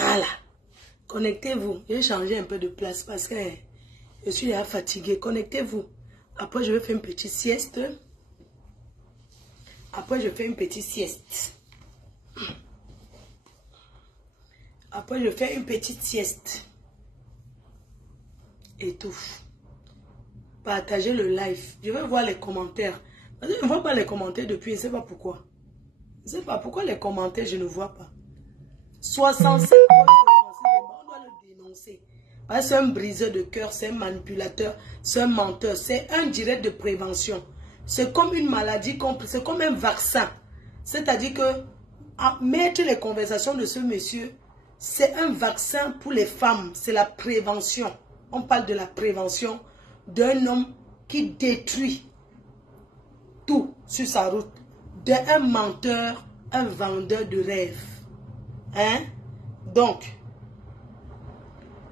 Voilà. Connectez-vous. J'ai changé un peu de place parce que je suis là fatiguée. Connectez-vous. Après, je vais faire une petite sieste. Après, je fais une petite sieste. Après, je fais une petite sieste. Et tout. Partagez le live. Je vais voir les commentaires. Je ne vois pas les commentaires depuis. Je ne sais pas pourquoi. Je ne sais pas pourquoi les commentaires, je ne vois pas. 67 on doit le dénoncer. C'est un briseur de cœur, c'est un manipulateur, c'est un menteur, c'est un direct de prévention. C'est comme une maladie, c'est comme un vaccin. C'est-à-dire que mettre les conversations de ce monsieur, c'est un vaccin pour les femmes, c'est la prévention. On parle de la prévention d'un homme qui détruit tout sur sa route, d'un menteur, un vendeur de rêves. Hein? Donc,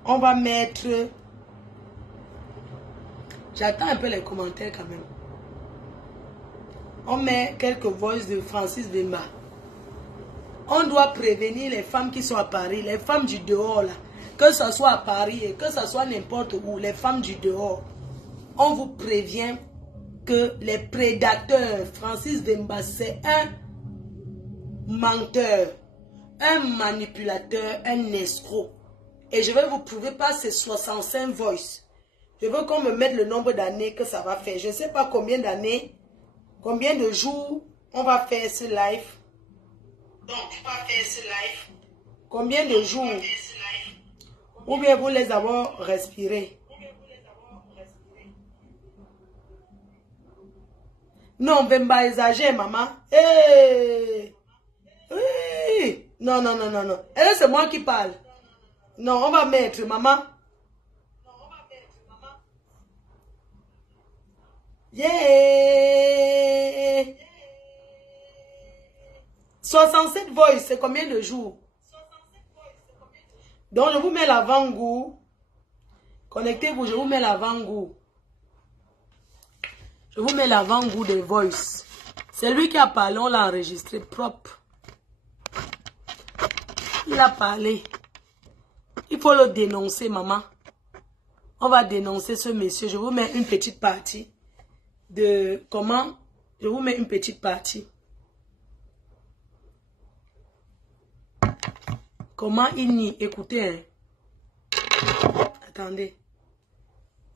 on va mettre... J'attends un peu les commentaires quand même. On met quelques voices de Francis Vemba. On doit prévenir les femmes qui sont à Paris, les femmes du dehors là. Que ce soit à Paris et que ce soit n'importe où, les femmes du dehors. On vous prévient que les prédateurs, Francis Vemba, c'est un menteur, un manipulateur, un escroc. Et je vais vous prouver par ces 65 voices. Je veux qu'on me mette le nombre d'années que ça va faire. Je ne sais pas combien d'années, combien de jours on va faire ce live. Donc, on va faire ce live. Combien de jours? Ou bien vous les avez respirés. Non, Vemba exagère, maman. Hey! Hey! Non, non, non, non, non. Et c'est moi qui parle. Non, on va mettre, maman. Yeah! 67 voices, c'est combien de jours? Donc, je vous mets l'avant-goût. Connectez-vous, je vous mets l'avant-goût. Je vous mets l'avant-goût des voices. C'est lui qui a parlé, on l'a enregistré propre. Il a parlé. Il faut le dénoncer, maman. On va dénoncer ce monsieur. Je vous mets une petite partie de comment. Je vous mets une petite partie. Comment il nie. Écoutez. Hein. Attendez.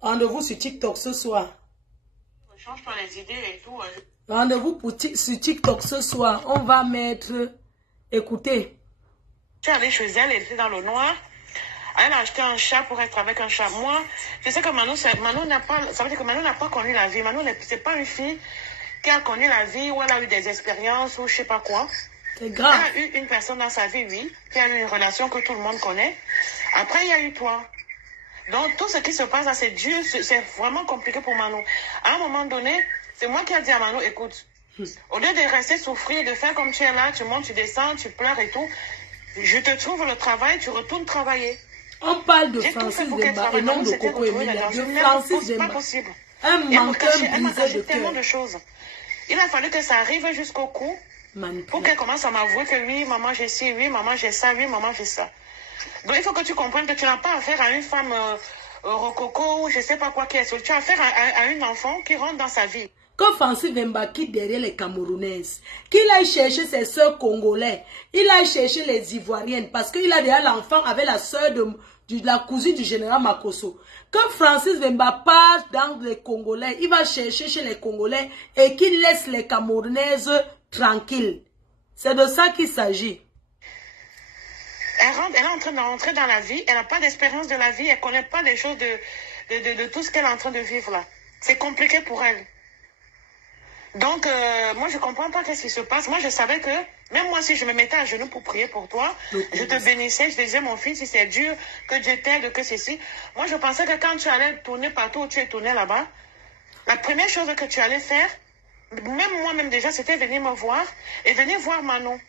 Rendez-vous sur TikTok ce soir. Je change pas les idées et tout. Rendez-vous sur TikTok ce soir. On va mettre. Écoutez. Je suis allée chez elle, elle était dans le noir. Elle a acheté un chat pour être avec un chat. Moi, je sais que Manou n'a pas, ça veut dire que Manou n'a pas connu la vie. Manou, c'est pas une fille qui a connu la vie ou elle a eu des expériences ou je sais pas quoi. C'est grave. Elle a eu une personne dans sa vie, oui, qui a eu une relation que tout le monde connaît. Après, il y a eu toi. Donc, tout ce qui se passe là, c'est dur, c'est vraiment compliqué pour Manou. À un moment donné, c'est moi qui ai dit à Manou, écoute, au lieu de rester souffrir, de faire comme tu es là, tu montes, tu descends, tu pleures et tout, je te trouve le travail, tu retournes travailler. On parle de Francis Vemba et non de Coco Emilia. De Francis Vemba. Un menteur brisé de tellement cœur. de choses. Il a fallu que ça arrive jusqu'au cou pour qu'elle commence à m'avouer que oui, maman, j'ai ci, oui, maman, j'ai ça, oui, maman, j'ai ça. Donc, il faut que tu comprennes que tu n'as pas affaire à une femme rococo ou je ne sais pas quoi qui est seule. Tu as affaire à une enfant qui rentre dans sa vie. Quand Francis Vemba quitte derrière les Camerounaises, qu'il aille chercher ses sœurs congolais, il aille chercher les Ivoiriennes, parce qu'il a déjà l'enfant avec la sœur de la cousine du général Makosso. Quand Francis Vemba part dans les Congolais, il va chercher chez les Congolais et qu'il laisse les Camerounaises tranquilles. C'est de ça qu'il s'agit. Elle est en train d'entrer dans la vie, elle n'a pas d'expérience de la vie, elle ne connaît pas les choses de tout ce qu'elle est en train de vivre là. C'est compliqué pour elle. Donc, moi, je ne comprends pas qu'est-ce qui se passe. Moi, je savais que, même moi, si je me mettais à genoux pour prier pour toi, je te bénissais, je te disais, mon fils, si c'est dur, que Dieu t'aide, que ceci. Moi, je pensais que quand tu allais tourner partout où tu es tourné là-bas, la première chose que tu allais faire, même moi-même déjà, c'était venir me voir et venir voir Manon.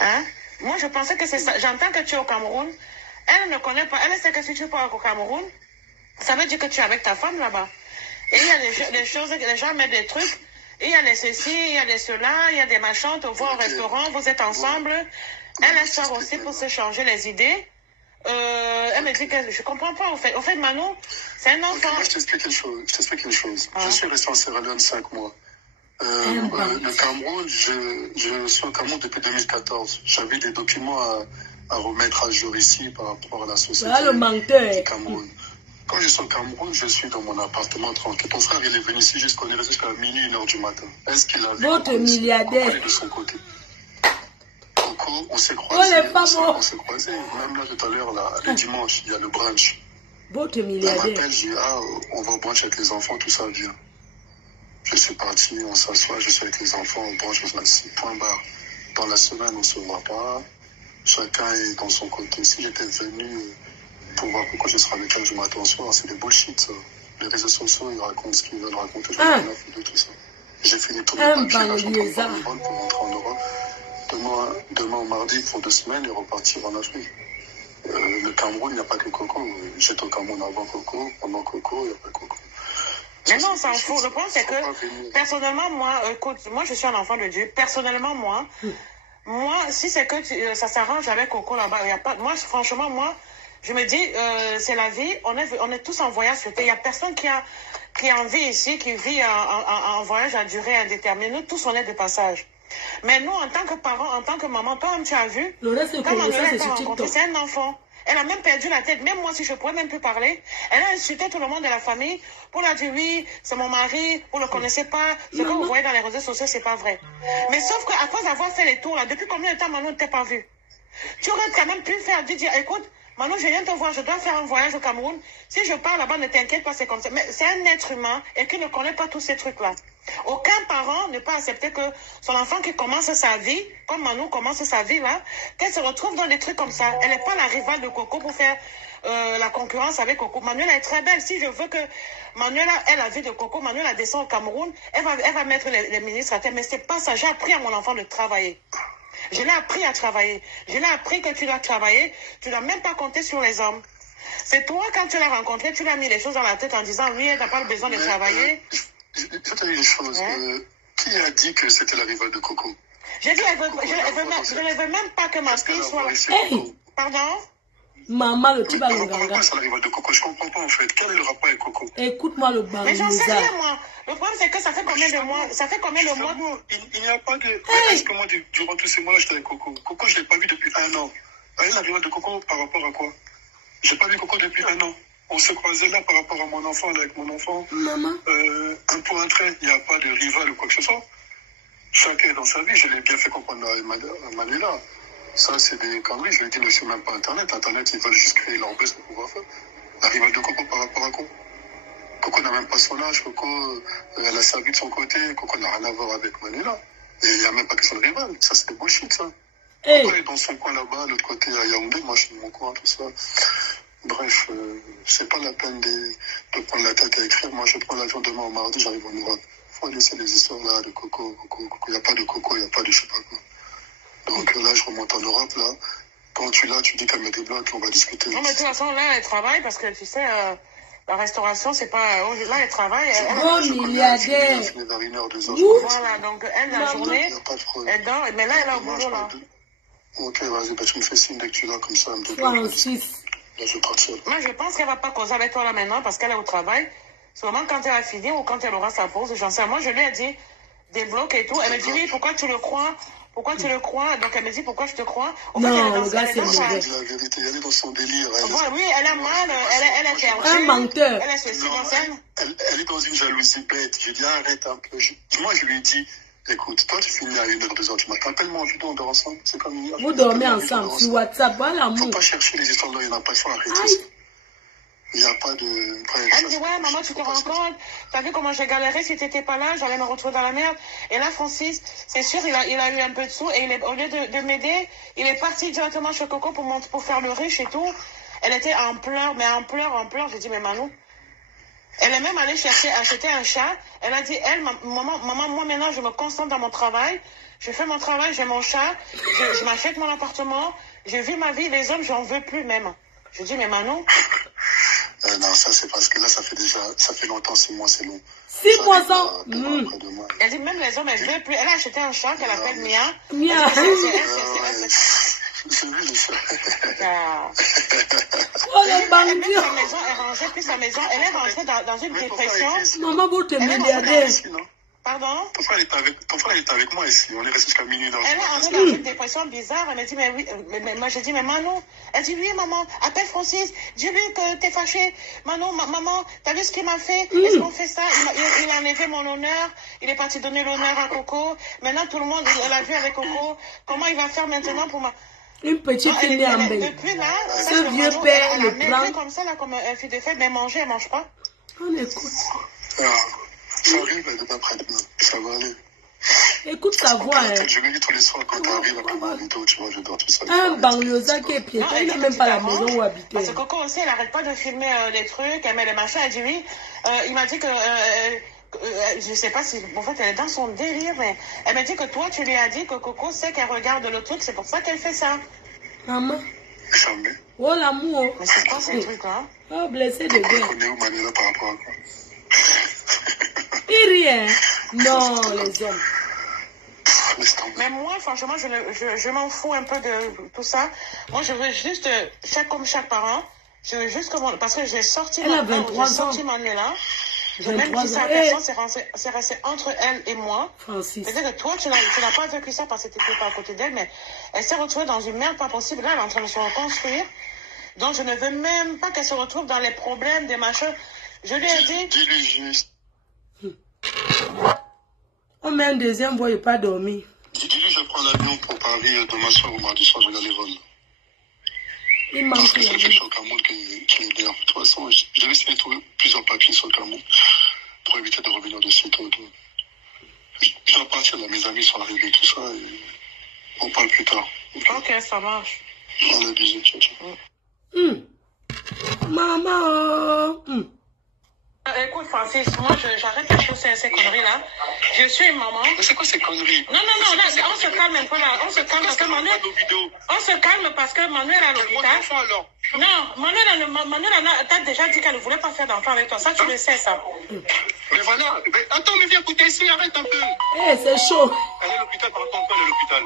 Hein? Moi, je pensais que c'est ça. J'entends que tu es au Cameroun. Elle ne connaît pas. Elle sait que si tu pars au Cameroun, ça veut dire que tu es avec ta femme là-bas. Et il y a des choses, les gens mettent des trucs, et il y a des ceci, il y a des cela, il y a des machins, tu vas au restaurant, vous êtes ensemble, Elle sort aussi pour se changer les idées. Elle me dit que je comprends pas, en fait. En fait, Manon, c'est un enfant. Moi, je t'explique une chose. Je suis resté en Sierra Leone 5 mois. Le Cameroun, je suis au Cameroun depuis 2014. J'avais des documents à remettre à jour ici par rapport à la société du Cameroun. Quand je suis au Cameroun, je suis dans mon appartement tranquille. Ton frère, il est venu ici jusqu'à minuit, 1h du matin. Est-ce qu'il a vu votre milliardaire de son côté? Coco, on s'est croisés. On s'est croisés. Même là, tout à l'heure, le dimanche, il y a le brunch. Votre Elle milliardaire. m'appelle, je dis, on va au brunch avec les enfants, tout ça, viens. Je suis parti, on s'assoit, je suis avec les enfants, on brunch, je suis assis, point barre. Dans la semaine, on ne se voit pas. Chacun est dans son côté. Si j'étais venu pour voir pourquoi je serais avec elle, je m'attends soir, c'est des bullshit, ça. Les réseaux sociaux, ils racontent ce qu'ils veulent raconter, je m'en fous de tout ça. J'ai fini tout le papier, là, je suis en train de prendre pour rentrer en Europe. Demain au mardi, pour 2 semaines, et repartir en Afrique. Le Cameroun, il n'y a pas que Coco. J'étais au Cameroun avant Coco, pendant Coco, il n'y a pas Coco. Mais non, on s'en fout. Le problème, c'est que, personnellement, moi, écoute, moi, je suis un enfant de Dieu. Personnellement, moi, si c'est que ça s'arrange avec Coco là-bas, il n'y a pas. Moi, franchement, moi, je me dis, c'est la vie. On est tous en voyage. Il n'y a personne qui en vit ici, qui vit en voyage à durée indéterminée. Nous, tous, on est de passage. Mais nous, en tant que parents, en tant que maman, toi-même, tu as vu, quand Manuela a été rencontrée, c'est un enfant. Elle a même perdu la tête. Même moi, si je pourrais même plus parler, elle a insulté tout le monde de la famille pour leur dire oui, c'est mon mari, vous ne le connaissez pas, ce que vous voyez dans les réseaux sociaux, c'est pas vrai. Mais sauf qu'à cause d'avoir fait les tours, là, depuis combien de temps Manon ne t'a pas vu? Tu aurais quand même pu faire dire, écoute, Manon, je viens te voir, je dois faire un voyage au Cameroun. Si je pars là-bas, ne t'inquiète pas, c'est comme ça. Mais c'est un être humain et qui ne connaît pas tous ces trucs-là. Aucun parent ne peut accepter que son enfant qui commence sa vie, comme Manon commence sa vie là, qu'elle se retrouve dans des trucs comme ça. Elle n'est pas la rivale de Coco pour faire la concurrence avec Coco. Manuela est très belle. Si je veux que Manuela ait la vie de Coco, Manuela descend au Cameroun, elle va mettre les ministres à terre. Mais c'est pas ça. J'ai appris à mon enfant de travailler. Je l'ai appris à travailler. Je l'ai appris que tu dois travailler. Tu ne dois même pas compter sur les hommes. C'est toi, quand tu l'as rencontré, tu lui as mis les choses dans la tête en disant, oui, elle n'a pas besoin de travailler. Je vais te dire une chose. Qui a dit que c'était la rivale de Coco? J'ai dit, je ne veux même pas que ma fille soit là. Hey. Pardon? Maman, le petit ballon Pourquoi c'est la rivale de Coco? Je ne comprends pas en fait. Quel est le rapport avec Coco? Écoute-moi le ballon. Mais j'en sais rien, moi. Le problème, c'est que ça fait combien de mois? Ça fait combien de mois? Il n'y a pas de... Est-ce que moi, durant tous ces mois-là, j'étais avec Coco? Coco, je ne l'ai pas vu depuis 1 an. Elle est la rivale de Coco par rapport à quoi? Je n'ai pas vu Coco depuis 1 an. On se croisait là par rapport à mon enfant, là, avec mon enfant. Maman. Un pour un trait, il n'y a pas de rival ou quoi que ce soit. Chacun est dans sa vie, je l'ai bien fait comprendre à Manuela. Ça, c'est des conneries, je lui ai dit, ne c'est même pas Internet. Internet, ils veulent juste créer leur buzz pour pouvoir faire. La rivale de Coco par rapport à quoi? Coco n'a même pas son âge, Coco, elle a sa vie de son côté, Coco n'a rien à voir avec Manuela. Et il n'y a même pas que son rival, ça c'est des bullshit, ça. Hey. Coco est dans son coin là-bas, l'autre côté à Yaoundé, moi je suis dans mon coin, tout ça. Bref, c'est pas la peine de prendre la tête à écrire. Moi, je prends l'avion demain au mardi, j'arrive en Europe. Faut laisser les histoires là de Coco. Il n'y a pas de Coco, il n'y a pas de je sais pas quoi. Donc là, je remonte en Europe, là. Quand tu l'as, tu dis qu'elle me débloque, on va discuter. Non, mais de toute façon, là, elle travaille parce que, tu sais, la restauration, c'est pas... Là, elle travaille. Bon milliardaire. Vers 1h, 2h. Voilà, donc elle, la journée, elle dort. Mais là, elle est au boulot, là. Ok, vas-y, bah, tu me fais signe dès que tu l'as, comme ça, elle me débloque. Là, je pars seul. Moi, je pense qu'elle va pas causer avec toi là maintenant parce qu'elle est au travail. Seulement quand elle a fini ou quand elle aura sa pause, j'en sais. Moi, je lui ai dit, débloque et tout. Elle me dit, oui, pourquoi tu le crois? Pourquoi tu le crois? Donc, elle me dit, pourquoi je te crois? Au fait, Non, elle le gars, c'est mauvais. La vérité, elle est dans son délire. Oui, elle a mal, elle est perdue. Un menteur. Elle est ceci dans scène. Elle est dans une jalousie bête. Je dis, arrête un peu. Moi, je lui ai dit, écoute, toi, tu finis à 1h, 2h du matin. Appelle-moi en vidéo, on dort ensemble. C'est comme hier. Vous dormez ensemble sur WhatsApp. Voilà, faut l'amour. pas chercher les histoires là, il n'y en a pas, il faut arrêter ça. Il n'y a pas de... Elle me dit, ouais, maman, tu te rends compte? T'as vu comment j'ai galéré? Si t'étais pas là, j'allais me retrouver dans la merde. Et là, Francis, c'est sûr, il a eu un peu de sous. Et au lieu de m'aider, il est parti directement chez Coco pour faire le riche et tout. Elle était en pleurs, mais en pleurs. J'ai dit, mais Manou. Elle est même allée acheter un chat. Elle a dit, maman, moi maintenant, je me concentre dans mon travail. Je fais mon travail, j'ai mon chat. Je m'achète mon appartement. Je vis ma vie. Les hommes, j'en veux plus même. Je dis, mais Manon... non, ça c'est parce que là, ça fait longtemps, 6 mois, c'est long. 6 mois sans. Elle dit même les hommes, elle veut plus. Elle a acheté un chat qu'elle appelle Mia. Mia. C'est lui, je sais. Ah. Oh, les Même bandits. sa maison est rangée, puis sa maison, elle est rentrée dans une dépression. Maman, vous te Elle est milliardaire. Ici, non? Pardon? Ton frère est avec moi ici. On est resté jusqu'à minuit dans Elle est rentrée dans une dépression bizarre. Elle me dit, mais oui, mais moi j'ai dit, mais Manon. Elle dit, oui, maman, appelle Francis. Dis-lui que t'es fâchée. Manon, maman, t'as vu ce qu'il m'a fait? Est-ce qu'on fait ça? Il a enlevé mon honneur. Il est parti donner l'honneur à Coco. Maintenant, tout le monde, elle a vu avec Coco. Comment il va faire maintenant pour ma... Une petite fille en belle. Depuis là, Ce vieux père le prend. comme ça, là, comme un fil de fête, mais manger, elle mange pas. On écoute. Ah, ça arrive, elle est pas prête. Ça va aller. Écoute sa voix. Hein. Je me dis tous les soirs quand t'arrives après ma vidéo, tu vois, je dors tout ça. Un banlieusard qui est piéton, il n'a même pas la maison où habiter. Parce que Coco aussi, elle n'arrête pas de filmer les trucs, elle met les machins, elle dit oui. Il m'a dit que, je sais pas si, en fait, elle est dans son délire, mais elle m'a dit que toi, tu lui as dit que Coco sait qu'elle regarde le truc, c'est pour ça qu'elle fait ça. Maman. Jamais. Oh l'amour. Mais c'est quoi ces trucs-là? Oh, blessé de guerre. On est où, Manila, par rapport à quoi? Il rien. Non, les hommes. Laisse tomber. Mais moi, franchement, je m'en fous un peu de tout ça. Moi, je veux juste, chaque parent, je veux juste comment, parce que j'ai sorti Elle a 23 ans. Manuela. J'ai 23 même dit ça à ans. personne, c'est resté entre elle et moi. Francis. C'est-à-dire que toi, tu n'as pas vécu ça parce que tu n'étais pas à côté d'elle, mais elle s'est retrouvée dans une merde pas possible. Là, elle est en train de se reconstruire. Donc, je ne veux même pas qu'elle se retrouve dans les problèmes, des machins. Je lui ai dit... Dis-lui juste. On met un deuxième voix et pas dormir. Dis-lui, je prends l'avion pour Paris demain soir ou mardi soir, je regarde les vols. Il manque Parce que la ça fait vie. sur le Cameroun qui est derrière. De toute façon, je vais essayer de trouver plusieurs papiers sur le Cameroun pour éviter de revenir de sitôt. Je dois partir là, mes amis sont arrivés, tout ça, et on parle plus tard. Ok, ça marche. On a bisous, ciao, ciao. Maman. Écoute, Francis, moi, j'arrête de pousser ces conneries-là. Je suis une maman. Mais c'est quoi ces conneries? Non, là, on se calme un peu là. On se calme parce que Manuel... On se calme parce que Manuel est à l'hôpital. alors. Non, Manuel t'as déjà dit qu'elle ne voulait pas faire d'enfant avec toi. Ça, tu le sais, ça. Mais voilà. Mais attends, mais viens écouter ici, arrête un peu. Eh, c'est chaud. Elle est à l'hôpital, par contre, elle est à l'hôpital.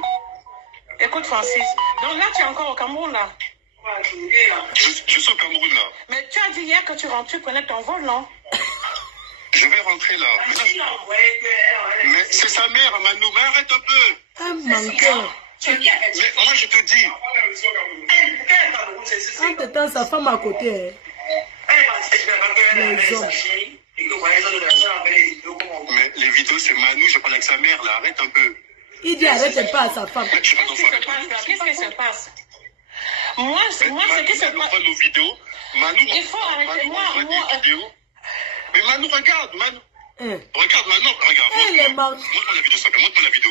Écoute, Francis. Donc là, tu es encore au Cameroun, là. Je suis au Cameroun, là. Mais tu as dit hier que tu prenais ton vol, non? Je vais rentrer là. Mais c'est sa mère, Manou. Mais arrête un peu. Un menteur. Mais moi, je te dis. En te temps, sa femme à côté. Hein. Les hommes. Mais les vidéos, c'est Manou. Je parle avec sa mère, là. Arrête un peu. Il dit arrête pas à sa femme. Je vais Qu'est-ce qui se passe? Moi, ce qui se passe... Manou voit nos vidéos. Manou, Il faut arrêter. Moi... Mais Manou, regarde, Manou. Hein. Regarde, Manou, regarde. Elle est morte. Montre-moi la vidéo, ça fait. Montre-moi la vidéo.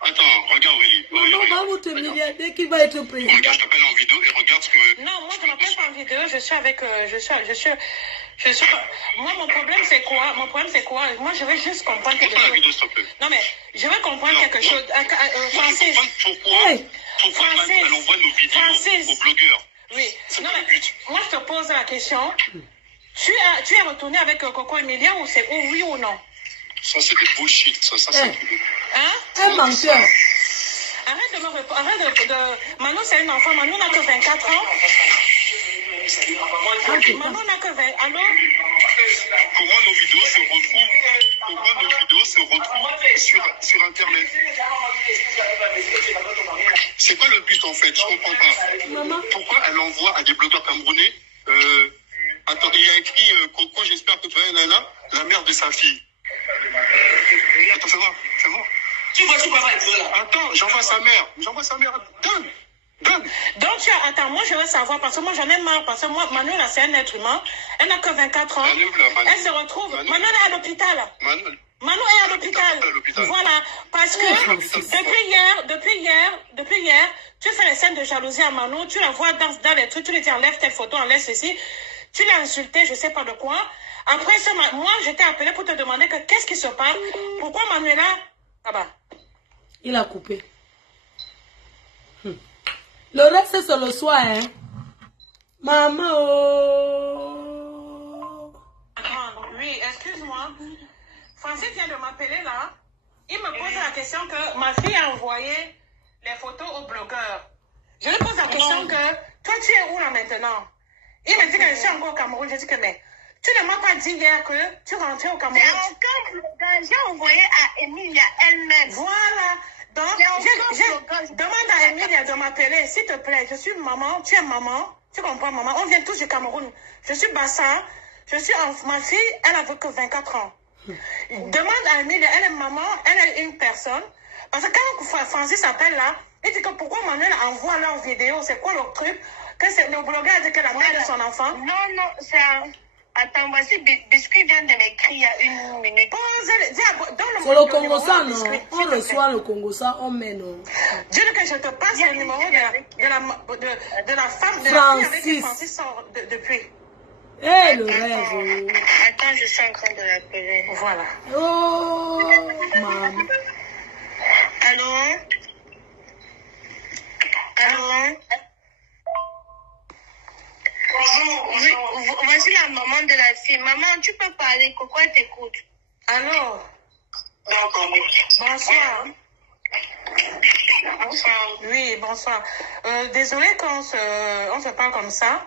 Attends, regarde, oui. Maman va vous te milliardaire qui va être président. Regarde, je t'appelle en vidéo et regarde ce que... Non, moi, je m'appelle pas en vidéo. Je suis avec... Moi, mon problème, c'est quoi? Moi, je veux juste comprendre quelque Montre-moi la vidéo, chose. s'il te plaît. Non, mais je veux comprendre quelque chose. Francis. Pourquoi elle envoie nos vidéos aux blogueurs? Oui. C'est Non, pas le mais but. moi, je te pose la question. Tu es retourné avec Coco Emilia ou c'est oui ou non? Ça, c'est des bullshit, ça c'est... Hein? Un menteur. Arrête de me répondre. Arrête de... Manon, c'est un enfant. Manon n'a que 24 ans. Manon n'a que 20... Allô? Comment nos vidéos se retrouvent sur Internet? C'est quoi le but en fait? Je comprends pas. Maman. Pourquoi elle envoie à des blogueurs camerounais attends, il y a écrit Coco, j'espère que tu vas nana, la mère de sa fille. Attends, fais voir. Tu vois là. Attends, j'envoie sa mère. Donne. Donc, attends, moi je veux savoir, parce que moi j'en ai marre, parce que moi, Manuela, c'est un être humain, elle n'a que 24 ans, elle se retrouve, Manuela est à l'hôpital. Manou est à l'hôpital. Voilà, parce que depuis hier, tu fais les scènes de jalousie à Manou, tu la vois dans les trucs, tu lui dis enlève telle photo, enlève ceci, tu l'as insulté, je sais pas de quoi. Après ça, moi je t'ai appelé pour te demander que qu'est-ce qui se passe, pourquoi Manuela, ah bah. Il a coupé. Le reste, c'est le soir, hein. Maman, oh. Oui, excuse-moi. Francis vient de m'appeler là. Il me pose la question que ma fille a envoyé les photos aux blogueurs. Je lui pose la question que, toi, tu es où là maintenant? Il me dit que je suis encore au Cameroun. Je dis que, mais, tu ne m'as pas dit hier que tu rentrais au Cameroun. J'ai envoyé à Emilia elle-même. Voilà. Donc, je demande à Emilia de m'appeler, s'il te plaît. Je suis maman, tu es maman. Tu comprends, maman? On vient tous du Cameroun. Je suis Bassa. Ma fille, elle a que 24 ans. Demande à Emilia, elle est maman, elle est une personne. Parce que quand Francis appelle là, il dit que pourquoi Manuel envoie leurs vidéos, c'est quoi leur truc? Que c'est le blogueur a dit que la mère de son enfant. Non, c'est un... Attends, voici, Biscuit vient de m'écrire il y a une minute. C'est le Congo ça, non? On reçoit le Congo ça, on met, non? Dieu que je te passe le numéro de la femme de Francis. la fille avec qui Francis sort depuis. Eh, le rêve. Attends, je suis en train de l'appeler. Voilà. Oh, maman. Allô? Allô? Voici la maman de la fille. Maman, tu peux parler, Coco, elle t'écoute. Allô? Bonsoir. Oui, bonsoir. Désolé qu'on se parle comme ça.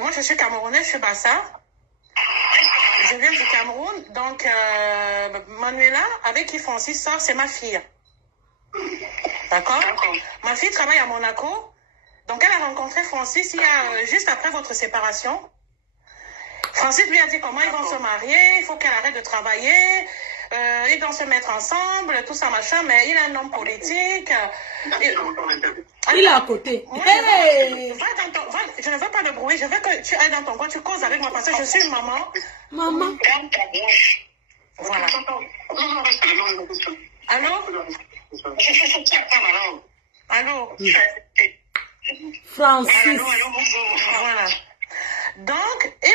Moi, je suis camerounaise, je suis Bassa. Je viens du Cameroun. Donc, Manuela, avec qui Francis sort, c'est ma fille. D'accord? Ma fille travaille à Monaco. Donc, elle a rencontré Francis juste après votre séparation. Francis lui a dit comment ils vont se marier, il faut qu'elle arrête de travailler, ils vont se mettre ensemble, tout ça, machin, mais il est un homme politique. Il est à côté. Moi, Hey! je ne veux pas de bruit, je veux que tu ailles dans ton coin, tu causes avec moi parce que je suis une maman. Maman. Voilà. Allô? Allô? Francis. Voilà. Donc, il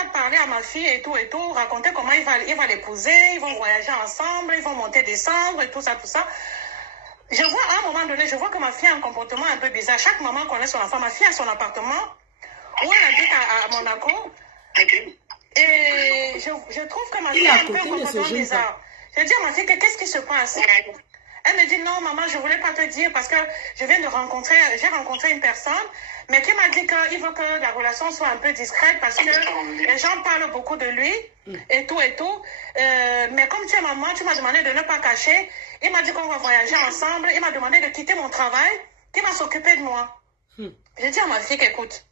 a parlé à ma fille et tout, raconté comment il va l'épouser, ils vont voyager ensemble, ils vont monter, descendre, et tout ça, tout ça. Je vois, à un moment donné, je vois que ma fille a un comportement un peu bizarre. Chaque maman connaît son enfant. Ma fille a son appartement, où elle habite à Monaco. Et je trouve que ma fille a un peu un comportement bizarre. Je dis à ma fille, qu'est-ce qui se passe? Elle me dit, non, maman, je ne voulais pas te dire parce que j'ai rencontré une personne, mais qui m'a dit qu'il veut que la relation soit un peu discrète parce que les gens parlent beaucoup de lui et tout. Mais comme tu es maman, tu m'as demandé de ne pas cacher. Il m'a dit qu'on va voyager ensemble. Il m'a demandé de quitter mon travail, qu'il va s'occuper de moi. J'ai dit à ma fille qu'écoute,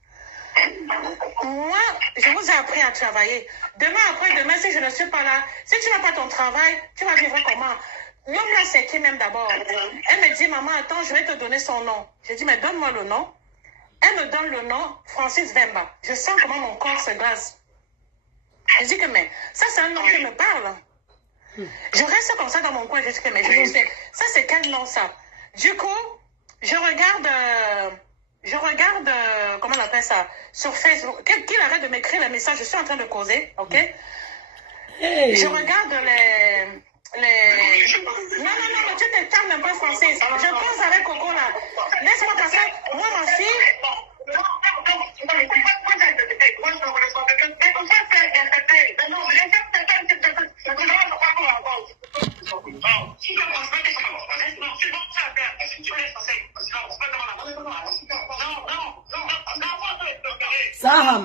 moi, je vous ai appris à travailler. Demain, après-demain, si je ne suis pas là, si tu n'as pas ton travail, tu vas vivre comment? L'homme là, c'est qui même d'abord? Elle me dit, maman, attends, je vais te donner son nom. J'ai dit, mais donne-moi le nom. Elle me donne le nom, Francis Vemba. Je sens comment mon corps se glace. Je dis que, mais ça, c'est un nom qui me parle. Je reste comme ça dans mon coin. Je dis que, mais je sais, ça, c'est quel nom, ça? Du coup, je regarde, comment on appelle ça, sur Facebook. Qu'il arrête de m'écrire les messages. Je suis en train de causer, ok? Hey. Je regarde non, mais tu te calmes un peu, Francis. Je pose avec Coco là. Laisse-moi passer. Moi, ma fille. Saham.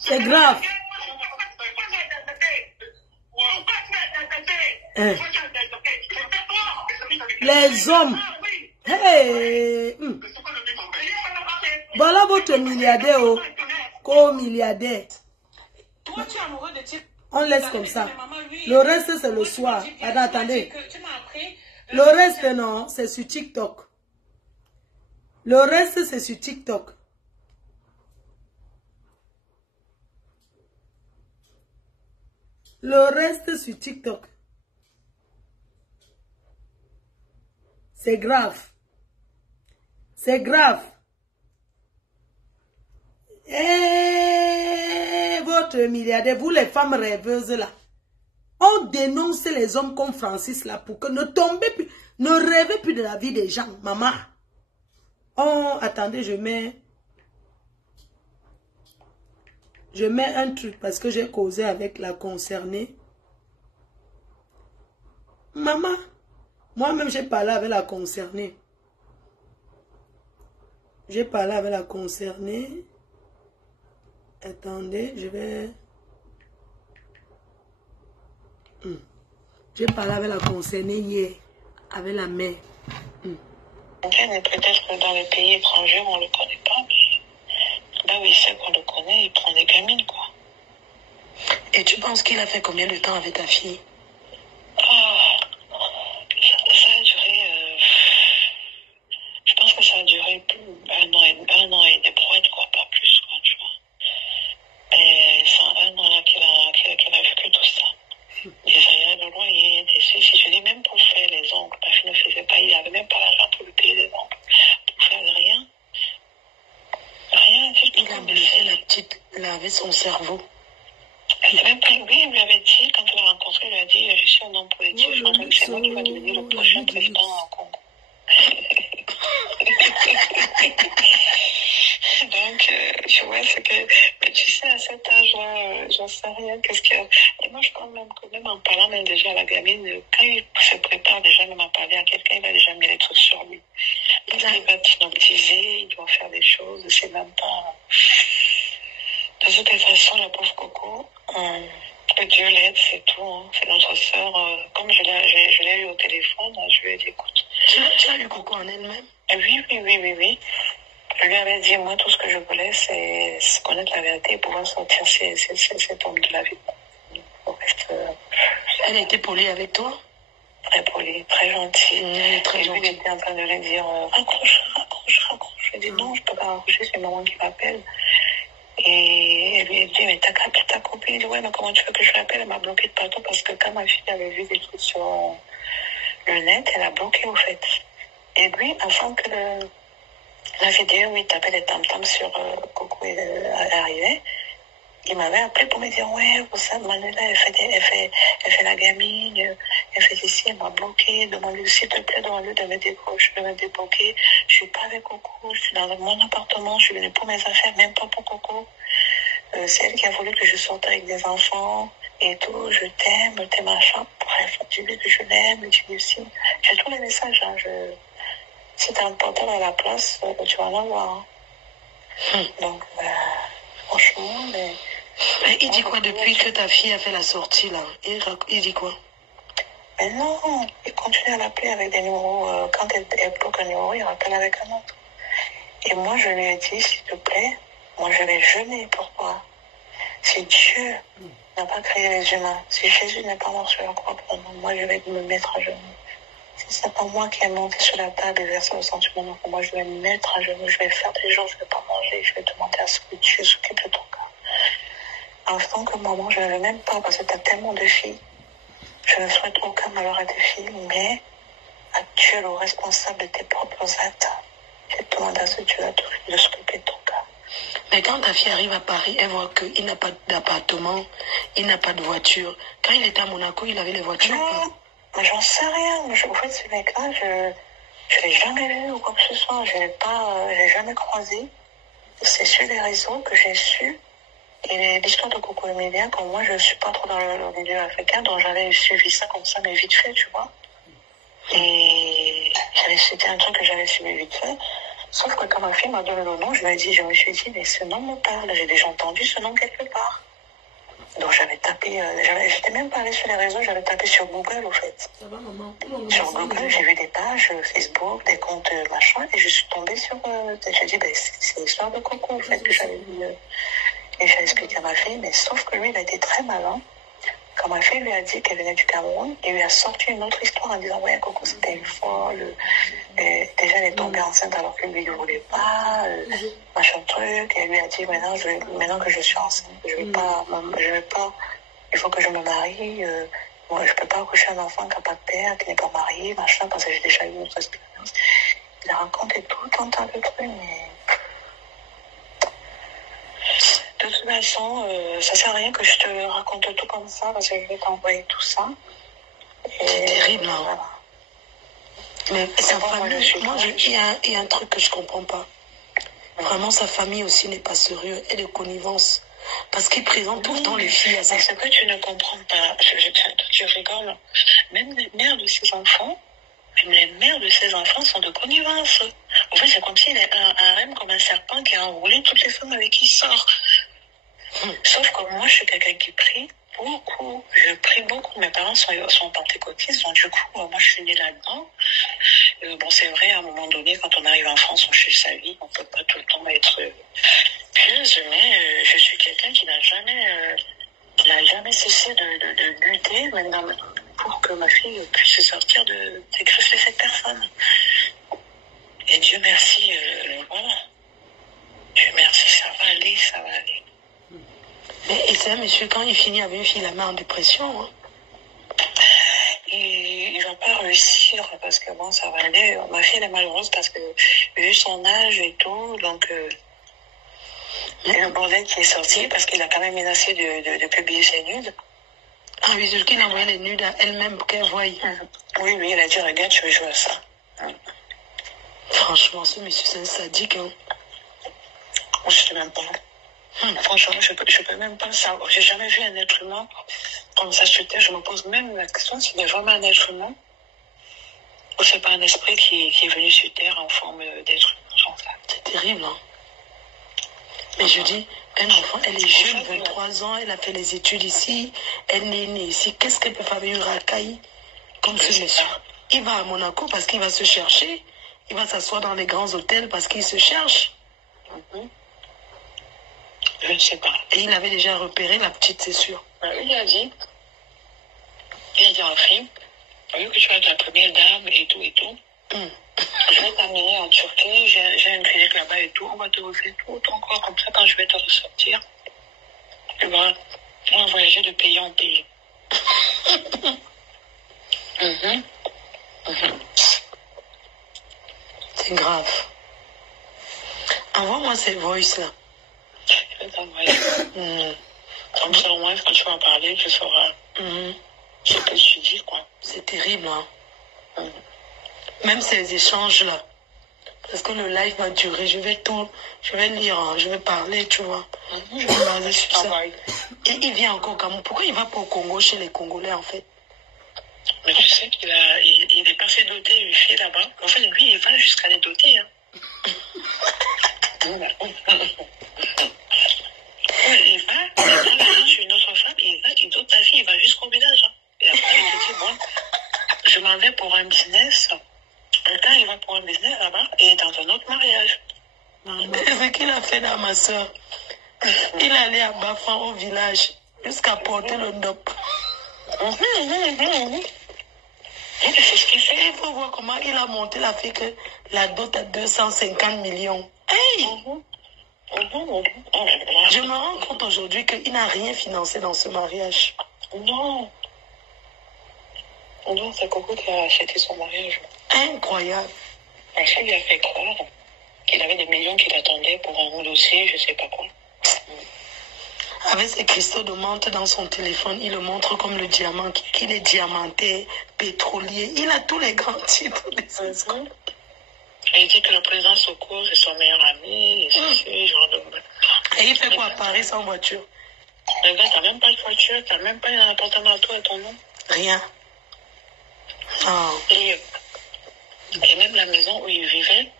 C'est grave. Les hommes. Hey. Voilà votre milliardaire. Oh. Co-milliardaire. Toi, tu es amoureux de type. On laisse comme ça. Le reste, c'est le soir. Attendez. Le reste, non, c'est sur TikTok. Le reste, c'est sur TikTok. Le reste sur TikTok. C'est grave. C'est grave. Et votre milliardaire, vous les femmes rêveuses là, on dénonce les hommes comme Francis là pour que ne tombez plus, ne rêvez plus de la vie des gens, maman. Oh, attendez, je mets. Je mets un truc parce que j'ai causé avec la concernée. Maman, moi-même j'ai parlé avec la concernée. J'ai parlé avec la concernée. Attendez, je vais... J'ai parlé avec la concernée hier, avec la mère. Peut-être dans les pays étrangers, on ne le connaît pas, mais là où il sait qu'on le connaît, il prend des gamines, quoi. Et tu penses qu'il a fait combien de temps avec ta fille? Ça a duré, je pense que ça a duré un an et des brouettes, quoi, pas plus, quoi, tu vois. Et c'est un an là qu'il a vécu tout ça. Des arrières de loyer, des ceci, je dis même pour faire les ongles, ma fille ne faisait pas, il n'avait même pas l'argent pour lui payer les ongles. Pour faire rien. Rien du tout. Il a blessé la petite, là, avec son cerveau. Même pas, oui, il lui avait dit, quand il l'a rencontré, il lui a dit, je suis un homme politique, je pense que c'est moi qui va devenir le prochain président en Congo. Donc, tu vois, c'est que, mais tu sais, à cet âge-là, j'en sais rien, qu'est-ce qu'il y a. Et moi, je pense même que même en parlant même déjà à la gamine, quand il se prépare déjà même à parler à quelqu'un, il va déjà mettre les trucs sur lui. Il va hypnotiser, il doit faire des choses, c'est même pas... De toute façon, la pauvre Coco, que Dieu l'aide, c'est tout. Hein. C'est notre sœur. Comme je l'ai eu au téléphone, je lui ai dit, écoute. Tu as eu Coco en elle-même? Oui. Je lui avais dit, moi, tout ce que je voulais, c'est connaître la vérité et pouvoir sortir cet homme de la vie. Elle était polie avec toi? Très polie, très gentille. Très et lui, il était en train de lui dire, raccroche. Je lui ai dit, non, je ne peux pas raccrocher, c'est maman qui m'appelle. Et elle lui a dit, mais t'as qu'à appeler ta copine. Il dit, ouais, mais comment tu veux que je l'appelle? Elle m'a bloqué de partout parce que quand ma fille avait vu des trucs sur le net, elle a bloqué au fait. Et lui, avant que la vidéo où il tapait les tam-tams sur Coco arrivait, il m'avait appelé pour me dire, ouais, vous savez, Manuela, elle fait la gamine, elle fait ici, elle m'a bloqué, demande-lui, s'il te plaît, demande-lui de me débloquer. Je suis pas avec Coco, je suis dans mon appartement, je suis venue pour mes affaires, même pas pour Coco. C'est elle qui a voulu que je sorte avec des enfants et tout, je t'aime, t'es machin. Bref, tu dis que je l'aime, tu dis aussi. J'ai tous les messages, hein, si t'as un portable à la place, tu vas en avoir. Hein. Donc, franchement, mais il dit quoi depuis que ta fille a fait la sortie là? Il dit quoi? Mais non, il continue à l'appeler avec des numéros. Quand elle bloque un numéro, il rappelle avec un autre. Et moi, je lui ai dit, s'il te plaît, moi je vais jeûner pour toi. Si Dieu n'a pas créé les humains, si Jésus n'est pas mort sur la croix pour moi je vais me mettre à genoux. Si c'est pas moi qui ai monté sur la table et versé le sang sur mon enfant, moi je vais me mettre à genoux, je vais faire des jours, je ne vais pas manger, je vais demander à ce que Dieu s'occupe de ton cas. En tant que maman, je ne veux même pas, parce que tu as tellement de filles. Je ne souhaite aucun malheur à tes filles, mais à Dieu le responsable de tes propres actes. Je demande à ce Dieu de s'occuper de ton cas. Mais quand ta fille arrive à Paris, elle voit qu'il n'a pas d'appartement, il n'a pas de voiture. Quand il était à Monaco, il avait les voitures. Non, mais j'en sais rien. En fait, ce mec-là, je ne l'ai jamais vu ou quoi que ce soit. Je l'ai jamais croisé. C'est sur les réseaux que j'ai su. Et l'histoire de Coco Emilia, comme moi, je ne suis pas trop dans le milieu africain, donc j'avais suivi ça comme ça, mais vite fait, tu vois. Et c'était un truc que j'avais suivi vite fait. Sauf que quand ma fille m'a donné le nom, je me suis dit, mais ce nom me parle, j'ai déjà entendu ce nom quelque part. Donc j'avais tapé, j'étais même pas allée sur les réseaux, j'avais tapé sur Google, au fait. Ça va, maman? Sur Google, j'ai vu des pages Facebook, des comptes machin, et je suis tombée sur, j'ai dit, c'est l'histoire de Coco, en fait, que j'avais vu. Et j'ai expliqué à ma fille, mais sauf que lui, il a été très malin. Quand ma fille lui a dit qu'elle venait du Cameroun, il lui a sorti une autre histoire en disant, ouais, Coco, c'était une folle. Déjà, elle est tombée enceinte alors que lui, il ne voulait pas. Machin truc. Et elle lui a dit, maintenant que je suis enceinte, je vais pas, il faut que je me marie. Moi, je peux pas accoucher un enfant qui n'a pas de père, qui n'est pas marié, machin, parce que j'ai déjà eu une autre expérience. Il a raconté tout un tas de trucs, mais... De toute façon, ça sert à rien que je te raconte tout comme ça, parce que je vais t'envoyer tout ça. C'est terrible, hein. Voilà. Mais sa famille, il y a un truc que je comprends pas. Vraiment, sa famille aussi n'est pas sérieux. Elle est connivence Parce qu'il présente tout le temps les filles à ça. C'est ce que tu ne comprends pas. Tu rigoles. Même les mères de ses enfants, sont de connivence. En fait, c'est comme s'il est un harem comme un serpent qui a enroulé toutes les femmes avec qui il sort. Sauf que moi, je suis quelqu'un qui prie beaucoup. Je prie beaucoup. Mes parents sont pentecôtistes, donc du coup, moi, je suis née là-dedans. Bon, c'est vrai, à un moment donné, quand on arrive en France, on change sa vie. On ne peut pas tout le temps être pieuse, mais je suis quelqu'un qui n'a jamais cessé de lutter, même pour que ma fille puisse sortir des griffes de cette personne. Et Dieu merci, voilà. Dieu merci, ça va aller, ça va aller. Et c'est un monsieur, quand il finit avec une fille, la met en dépression. Hein. Il va pas réussir parce que bon, ça va aller. Ma fille elle est malheureuse parce que vu son âge et tout, donc le bordel qui est sorti parce qu'il a quand même menacé de publier ses nudes. Ah oui, c'est qu'il a envoyé les nudes à elle-même pour qu'elle voie. Oui, il a dit regarde, je vais jouer à ça. Franchement, ce monsieur c'est un sadique. Hein. Je sais même pas. Franchement, je peux même pas savoir. J'ai jamais vu un être humain comme ça sur terre. Je me pose même la question s'il est vraiment un être humain ou c'est pas un esprit qui est venu sur terre en forme d'être humain. C'est terrible, hein. Mais je dis, un enfant, elle est jeune, 23 ans, elle a fait les études ici, elle est née ici. Qu'est-ce qu'elle peut faire avec une racaille comme ce monsieur? Il va à Monaco parce qu'il va se chercher. Il va s'asseoir dans les grands hôtels parce qu'il se cherche. Je ne sais pas. Et il avait déjà repéré la petite, c'est sûr. Il a dit à la fille, vu que tu vas être la première dame et tout, je vais t'amener en Turquie, j'ai une clinique là-bas et tout, on va te refaire tout ton corps comme ça quand je vais te ressortir. Tu vois, on va voyager de pays en pays. C'est grave. Envoie-moi ces voices-là. Je vais t'envoyer. Comme ça, au moins, quand tu vas parler, tu sauras ce que tu dis, quoi. C'est terrible, hein. Même ces échanges-là. Parce que le live va durer. Je vais lire, hein, je vais parler, tu vois. Je vais parler sur ça. Et il vient encore au Cameroun. Pourquoi il va pas au Congo chez les Congolais, en fait? Mais tu sais qu'il est passé doter une fille là-bas. En fait, lui, il va jusqu'à les doter, hein. Il va chez une autre femme, il dote ta fille, il va jusqu'au village. Hein. Et après, il te dit, bon, je m'en vais pour un business. Quelqu'un, il va pour un business là-bas et dans un autre mariage. C'est ce qu'il a fait dans ma soeur. Il allait à Bafan au village jusqu'à porter le ndop. C'est ce qu'il fait. Il faut voir comment il a monté la fille que la dot à 250 millions. Hey! Je me rends compte aujourd'hui qu'il n'a rien financé dans ce mariage. Non, c'est Coco qui a acheté son mariage. Incroyable. Ça lui a fait croire qu'il avait des millions qui l'attendaient pour un dossier, je sais pas quoi. Avec ses cristaux de menthe dans son téléphone, il le montre comme le diamant, qu'il est diamanté, pétrolier. Il a tous les grands titres. Et il dit que le président Soko, c'est son meilleur ami. Et il fait quoi à Paris sans voiture? Le gars, t'as même pas de voiture, t'as même pas un appartement à toi et ton nom. Rien. Oh. Et même la maison où il vivait,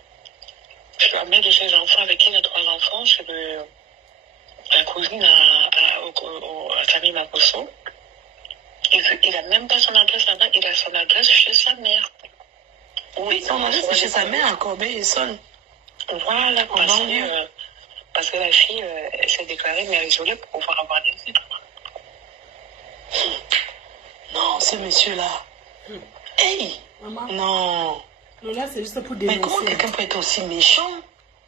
la mère de ses enfants, avec qui il a 3 enfants, c'est la cousine à Camille Makosso. Il a même pas son adresse là-bas, il a son adresse chez sa mère. Oui, son adresse c'est chez sa mère à Corbeil-Essonnes. Voilà, parce que la fille elle s'est déclarée mère isolée pour pouvoir avoir des titres. Non, ce monsieur-là. Hey! Maman. Non. Là, c'est juste pour dénoncer. Mais comment quelqu'un peut être aussi méchant?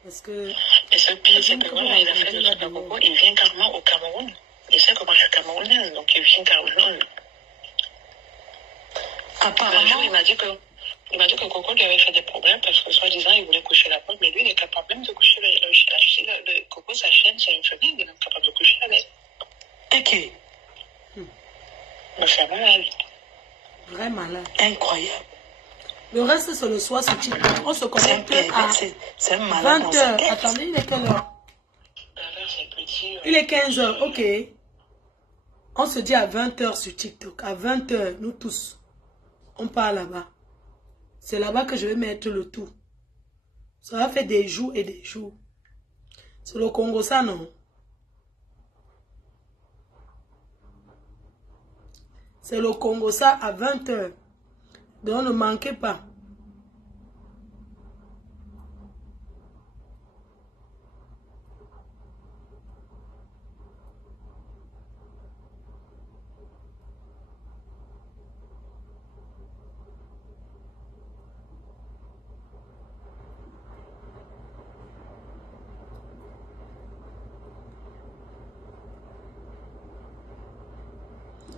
Parce que... Et ce pire, c'est que voilà, il a fait le truc à Coco, il vient carrément au Cameroun. Il sait que moi je suis camerounaise, donc il vient carrément. Apparemment. Il m'a dit que Coco lui avait fait des problèmes parce que soi-disant il voulait coucher la pote, mais lui il est capable même de coucher le Coco, sa chienne, c'est une femelle, il est même capable de coucher avec. Ok. Donc c'est malade. Vrai malade. Incroyable. Le reste, c'est le soir, c'est type. On se connecte à c'est malade. 20h. Attendez, il est quelle heure? C'est petit, Il est 15 h, ok. On se dit à 20 h sur TikTok. À 20 h, nous tous, on part là-bas. C'est là-bas que je vais mettre le tout. Ça va faire des jours et des jours. C'est le Congo, ça, non? C'est le Congo, ça, à 20 h. Donc, ne manquez pas.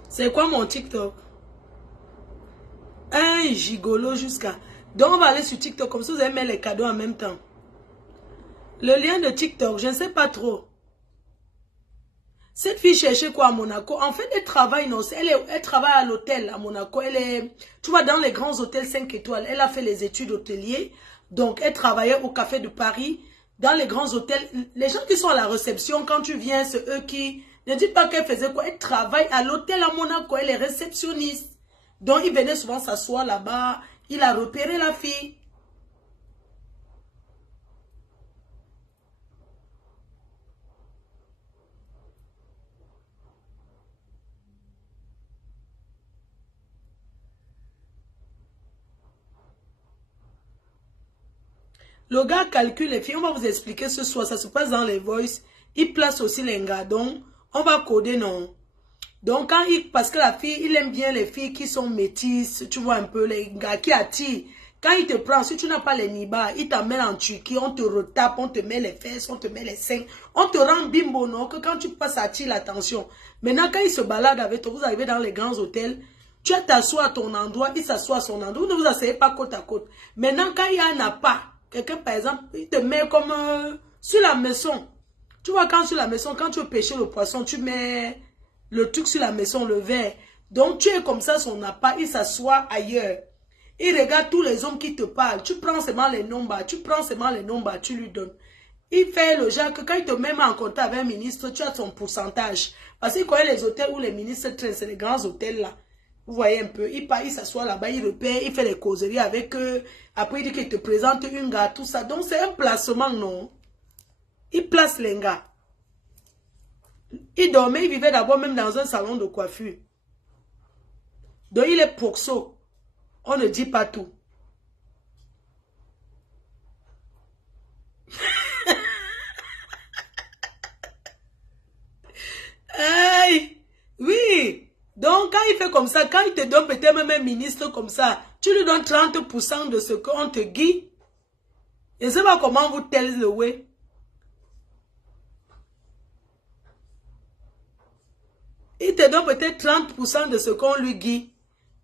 C'est quoi mon TikTok? Un gigolo jusqu'à... Donc on va aller sur TikTok, comme ça vous allez mettre les cadeaux en même temps. Le lien de TikTok, je ne sais pas trop. Cette fille cherchait quoi à Monaco? En fait, elle travaille, non, elle travaille à l'hôtel à Monaco. Elle est, tu vois, dans les grands hôtels 5 étoiles. Elle a fait les études hôteliers. Donc, elle travaillait au Café de Paris. Dans les grands hôtels, les gens qui sont à la réception, quand tu viens, c'est eux qui... Ne dis pas qu'elle faisait quoi. Elle travaille à l'hôtel à Monaco. Elle est réceptionniste. Donc, il venait souvent s'asseoir là-bas. Il a repéré la fille. Le gars calcule les filles. On va vous expliquer ce soir. Ça se passe dans les voices. Il place aussi les gars. Donc, on va coder, non. Donc, quand parce que la fille, il aime bien les filles qui sont métisses. Tu vois un peu, les gars qui attirent. Quand il te prend, si tu n'as pas les niba, il t'amène en Turquie. On te retape, on te met les fesses, on te met les seins. On te rend bimbo, non? Que quand tu passes, ça attire l'attention. Maintenant, quand il se balade avec toi, vous arrivez dans les grands hôtels. Tu t'assois à ton endroit, il s'assoit à son endroit. Vous ne vous asseyez pas côte à côte. Maintenant, quand il y en a pas, quelqu'un, par exemple, il te met comme sur la maison. Tu vois, quand sur la maison, quand tu veux pêcher le poisson, tu mets le truc sur la maison, le verre. Donc, tu es comme ça, son appart, il s'assoit ailleurs. Il regarde tous les hommes qui te parlent. Tu prends seulement les nombres, tu lui donnes. Il fait le genre que quand il te met en contact avec un ministre, tu as son pourcentage. Parce qu'il connaît les hôtels où les ministres traînent, c'est les grands hôtels là. Vous voyez un peu, il s'assoit là-bas, il repère, il fait les causeries avec eux. Après, il dit qu'il te présente une gars, tout ça. Donc, c'est un placement, non? Il place les gars. Il dormait, il vivait d'abord même dans un salon de coiffure. Donc, il est pourceau. On ne dit pas tout. Hey, oui. Donc, quand il fait comme ça, quand il te donne peut-être même un ministre comme ça, tu lui donnes 30% de ce qu'on te guide. Je ne sais pas comment vous tell the way. Il te donne peut-être 30% de ce qu'on lui guide.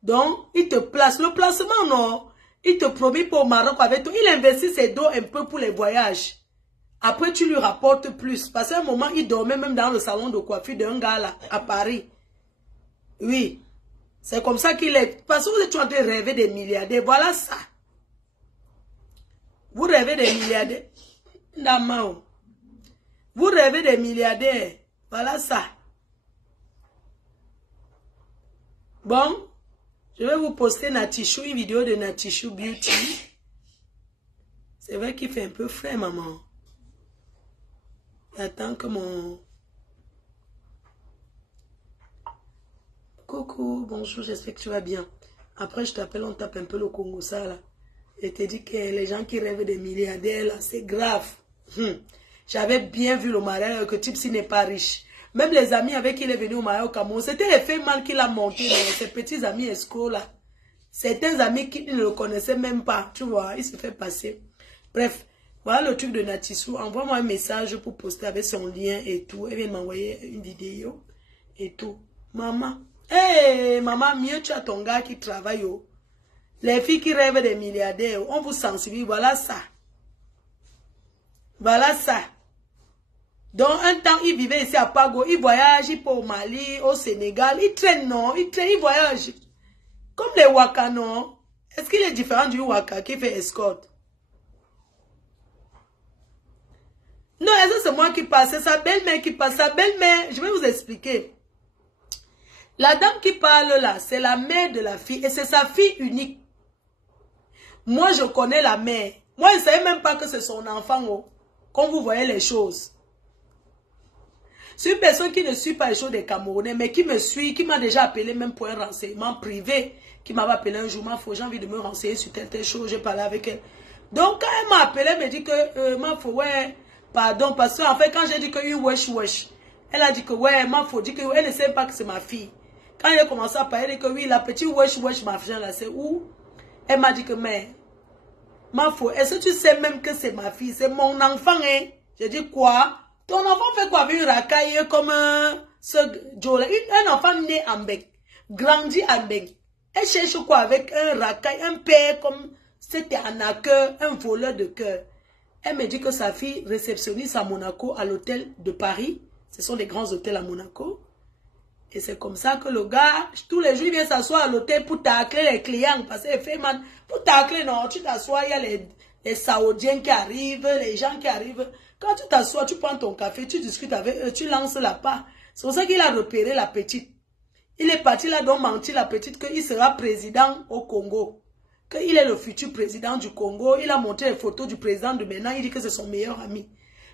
Donc, il te place. Le placement, non. Il te promet pour au Maroc avec toi. Il investit ses dos un peu pour les voyages. Après, tu lui rapportes plus. Parce qu'à un moment, il dormait même dans le salon de coiffure d'un gars là, à Paris. Oui. C'est comme ça qu'il est. Parce que vous êtes en train de rêver des milliardaires. Voilà ça. Vous rêvez des milliardaires. Vous rêvez des milliardaires. Voilà ça. Bon. Je vais vous poster Natichou, une vidéo de Natichou Beauty. C'est vrai qu'il fait un peu frais, maman. J'attends que mon... Coucou, bonjour, j'espère que tu vas bien. Après, je t'appelle, on tape un peu le Congo, ça, là. Je te dis que les gens qui rêvent des milliardaires, là, c'est grave. J'avais bien vu le mariage, que Tipsy n'est pas riche. Même les amis avec qui il est venu au mariage au Cameroun, c'était les faits mal qu'il a monté, ses petits amis escrocs, là. Certains amis qui ne le connaissaient même pas, tu vois, il se fait passer. Bref, voilà le truc de Natissou. Envoie-moi un message pour poster avec son lien et tout. Elle vient m'envoyer une vidéo et tout. Maman, hey, maman, mieux tu as ton gars qui travaille. Oh. Les filles qui rêvent des milliardaires, on vous sensibilise, voilà ça. Voilà ça. Donc, un temps, il vivait ici à Pago, il voyage, il part au Mali, au Sénégal, il traîne, non, il traîne, il voyage. Comme les Waka, non? Est-ce qu'il est différent du Waka qui fait escorte? Non, est-ce que c'est moi qui parle? C'est sa belle-mère qui parle. Sa belle-mère, je vais vous expliquer. La dame qui parle là, c'est la mère de la fille. Et c'est sa fille unique. Moi, je connais la mère. Moi, je ne savais même pas que c'est son enfant. Oh, quand vous voyez les choses. C'est une personne qui ne suit pas les choses des Camerounais, mais qui me suit, qui m'a déjà appelé même pour un renseignement privé, qui m'avait appelé un jour, j'ai envie de me renseigner sur telle chose, j'ai parlé avec elle. Donc, quand elle m'a appelé, elle me dit que, ouais, pardon, parce qu'en fait, quand j'ai dit que wesh, elle a dit que, ouais, dit que, elle ne sait pas que c'est ma fille. Quand elle a commencé à parler, elle dit que, oui, la petite wesh, ma fille, là, c'est où? Elle m'a dit que, mais, est-ce que tu sais même que c'est ma fille? C'est mon enfant, hein? J'ai dit, quoi? Ton enfant fait quoi avec une racaille comme ce Jola? Un enfant né en Bec, grandi en Bec. Elle cherche quoi avec un racaille, un père comme c'était un accueil, un voleur de cœur. Elle me dit que sa fille réceptionniste à Monaco, à l'hôtel de Paris. Ce sont des grands hôtels à Monaco. Et c'est comme ça que le gars, tous les jours, il vient s'asseoir à l'hôtel pour tacler les clients. Parce qu'il fait, man, pour tacler, non, tu t'assois, il y a les Saoudiens qui arrivent, les gens qui arrivent. Quand tu t'assois, tu prends ton café, tu discutes avec eux, tu lances la part. C'est pour ça qu'il a repéré la petite. Il est parti là, donc mentir la petite qu'il sera président au Congo. Qu'il est le futur président du Congo. Il a montré les photos du président de maintenant. Il dit que c'est son meilleur ami.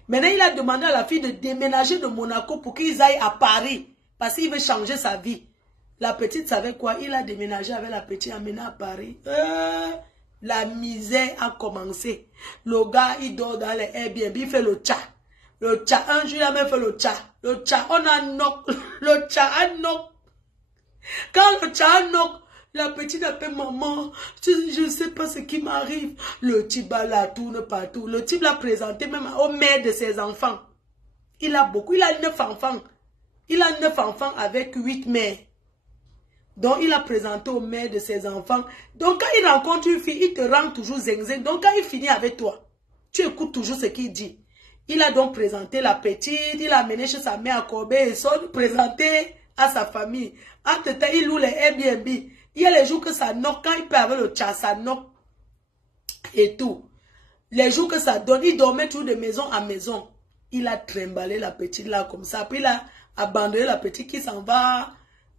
Maintenant, il a demandé à la fille de déménager de Monaco pour qu'ils aillent à Paris. Parce qu'il veut changer sa vie. La petite savait quoi? Il a déménagé avec la petite amenée à Paris. La misère a commencé. Le gars, il dort dans les Airbnb, il fait le tcha. Le tcha, un jour, il a même fait le tcha. Le tcha, on a knock. Le tcha a knock. Quand le tcha a knock, la petite appelle maman. Je ne sais pas ce qui m'arrive. Le type là tourne partout. Le type l'a présenté même au maire de ses enfants. Il a beaucoup. Il a 9 enfants. Il a 9 enfants avec 8 mères. Donc, il a présenté au maire de ses enfants. Donc, quand il rencontre une fille, il te rend toujours zing-zing. Donc, quand il finit avec toi, tu écoutes toujours ce qu'il dit. Il a donc présenté la petite, il a amené chez sa mère à Corbeil-Essonnes, présenté à sa famille. Entre temps, il loue les Airbnb. Il y a les jours que ça knock, quand il peut avoir le chat, ça knock et tout. Les jours que ça donne, il dormait toujours de maison à maison. Il a trimballé la petite là comme ça. Puis il a abandonné la petite qui s'en va.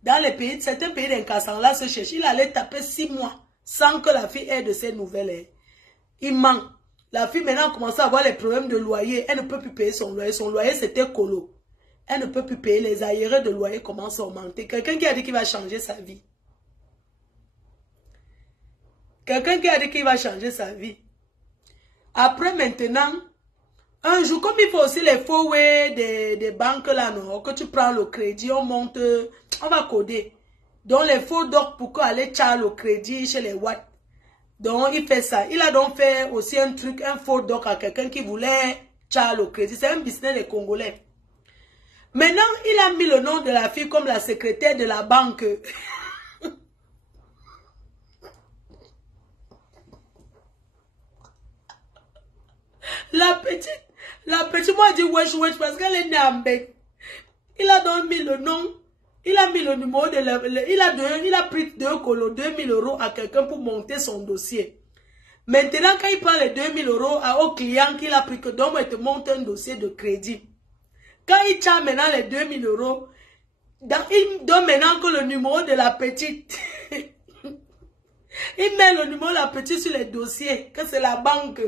Dans les pays, certains pays d'incassant là se cherchent. Il allait taper 6 mois sans que la fille ait de ses nouvelles. Il manque. La fille maintenant commence à avoir les problèmes de loyer. Elle ne peut plus payer son loyer. Son loyer c'était colo. Elle ne peut plus payer. Les arriérés de loyer commencent à augmenter. Quelqu'un qui a dit qu'il va changer sa vie. Quelqu'un qui a dit qu'il va changer sa vie. Après maintenant, un jour, comme il faut aussi les faux des banques là, non, que tu prends le crédit, on monte, on va coder. Donc les faux docs pour aller charger le crédit chez les Watt. Donc il fait ça. Il a donc fait aussi un truc, un faux doc à quelqu'un qui voulait charger le crédit. C'est un business des Congolais. Maintenant, il a mis le nom de la fille comme la secrétaire de la banque. La petite, moi, dit wesh, parce qu'elle est née en bec. Il a donc mis le nom, il a mis le numéro de la, il a pris 2 colos, 2000 € à quelqu'un pour monter son dossier. Maintenant, quand il prend les 2000 € au client qu'il a pris, que donc, il te monte un dossier de crédit. Quand il tient maintenant les 2000 €, il donne maintenant que le numéro de la petite. Il met le numéro de la petite sur les dossiers, que c'est la banque.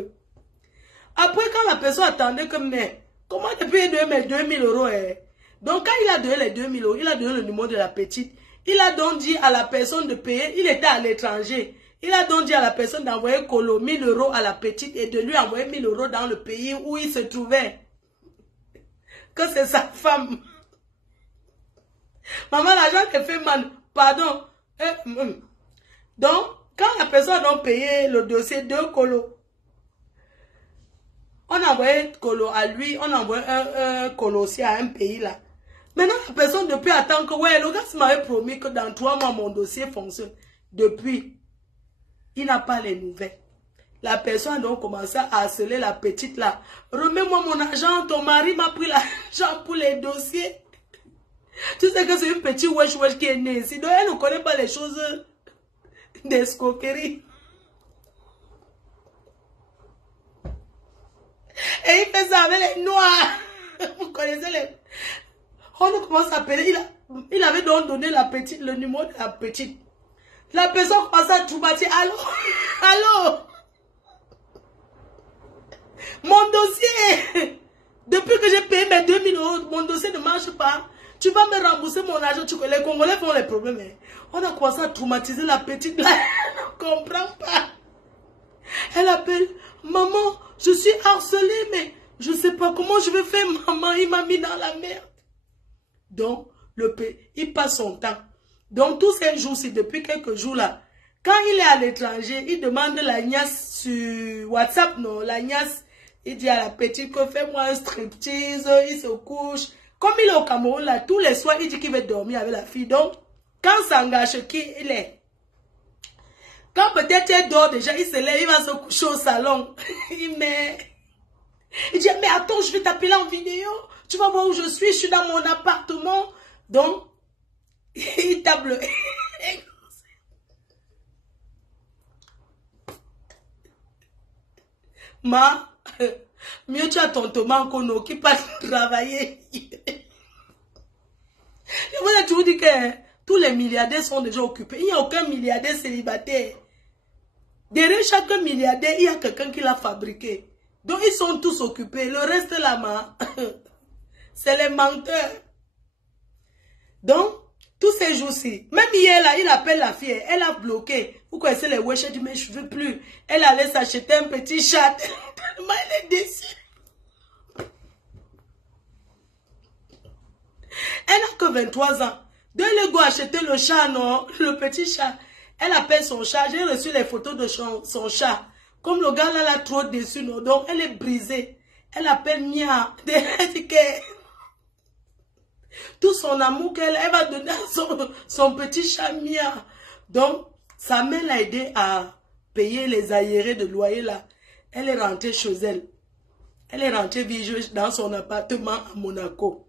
Après, quand la personne attendait que, mais, comment tu peux donner mes 2000 €? Donc, quand il a donné les 2000 €, il a donné le numéro de la petite. Il a donc dit à la personne de payer, il était à l'étranger. Il a donc dit à la personne d'envoyer 1000 € à la petite et de lui envoyer 1000 € dans le pays où il se trouvait. Que c'est sa femme. Maman, l'argent te fait mal. Pardon. Donc, quand la personne a payé le dossier 2 colos, on a envoyé colo à lui, on a envoyé un colo aussi à un pays là. Maintenant, la personne depuis attend que, ouais, le gars m'avait promis que dans 3 mois, mon dossier fonctionne. Depuis, il n'a pas les nouvelles. La personne a donc commencé à harceler la petite là. Remets-moi mon argent, ton mari m'a pris l'argent pour les dossiers. Tu sais que c'est une petite wesh qui est née ici. Donc, elle ne connaît pas les choses d'escroquerie. Et il fait ça avec les noirs. Vous connaissez les... On commence à appeler. Il avait donc donné la petite, le numéro de la petite. La personne commence à tout bâtir. Allô? Allô? Mon dossier, depuis que j'ai payé mes 2000 €, mon dossier ne marche pas. Tu vas me rembourser mon argent. Les Congolais font les problèmes. Hein. On a commencé à traumatiser la petite là. Elle ne comprend pas. Elle appelle, maman, je suis harcelée, mais je ne sais pas comment je vais faire. Maman, il m'a mis dans la merde. Donc, il passe son temps. Donc, tous ces jours-ci, depuis quelques jours là, quand il est à l'étranger, il demande la niace sur WhatsApp, non, la niace, il dit à la petite que fais-moi un striptease, il se couche. Comme il est au Cameroun là, tous les soirs, il dit qu'il va dormir avec la fille. Donc, quand ça engage qui il est, quand peut-être il dort déjà, il se lève, il va se coucher au salon. Il dit, mais attends, je vais t'appeler en vidéo. Tu vas voir où je suis dans mon appartement. Donc, il tape le... Mieux tu as ton Thomas Kono qui part travailler. Je vous ai toujours dit que tous les milliardaires sont déjà occupés. Il n'y a aucun milliardaire célibataire. Derrière chaque milliardaire, il y a quelqu'un qui l'a fabriqué. Donc ils sont tous occupés. Le reste là-bas, c'est les menteurs. Donc, tous ces jours-ci, même hier là, il appelle la fille, elle a bloqué. Vous connaissez les wesh, elle dit mais je veux plus. Elle allait s'acheter un petit chat. Tellement elle est déçue. Elle n'a que 23 ans. Donc elle a acheter le chat, non, le petit chat. Elle appelle son chat. J'ai reçu les photos de son chat. Comme le gars là, l'a trop déçu, non, donc elle est brisée. Elle appelle Mia. Elle dit que tout son amour qu'elle va donner à son petit chat Mia. Donc, sa mère l'a aidé à payer les aérés de loyer là. Elle est rentrée chez elle. Elle est rentrée vivre dans son appartement à Monaco.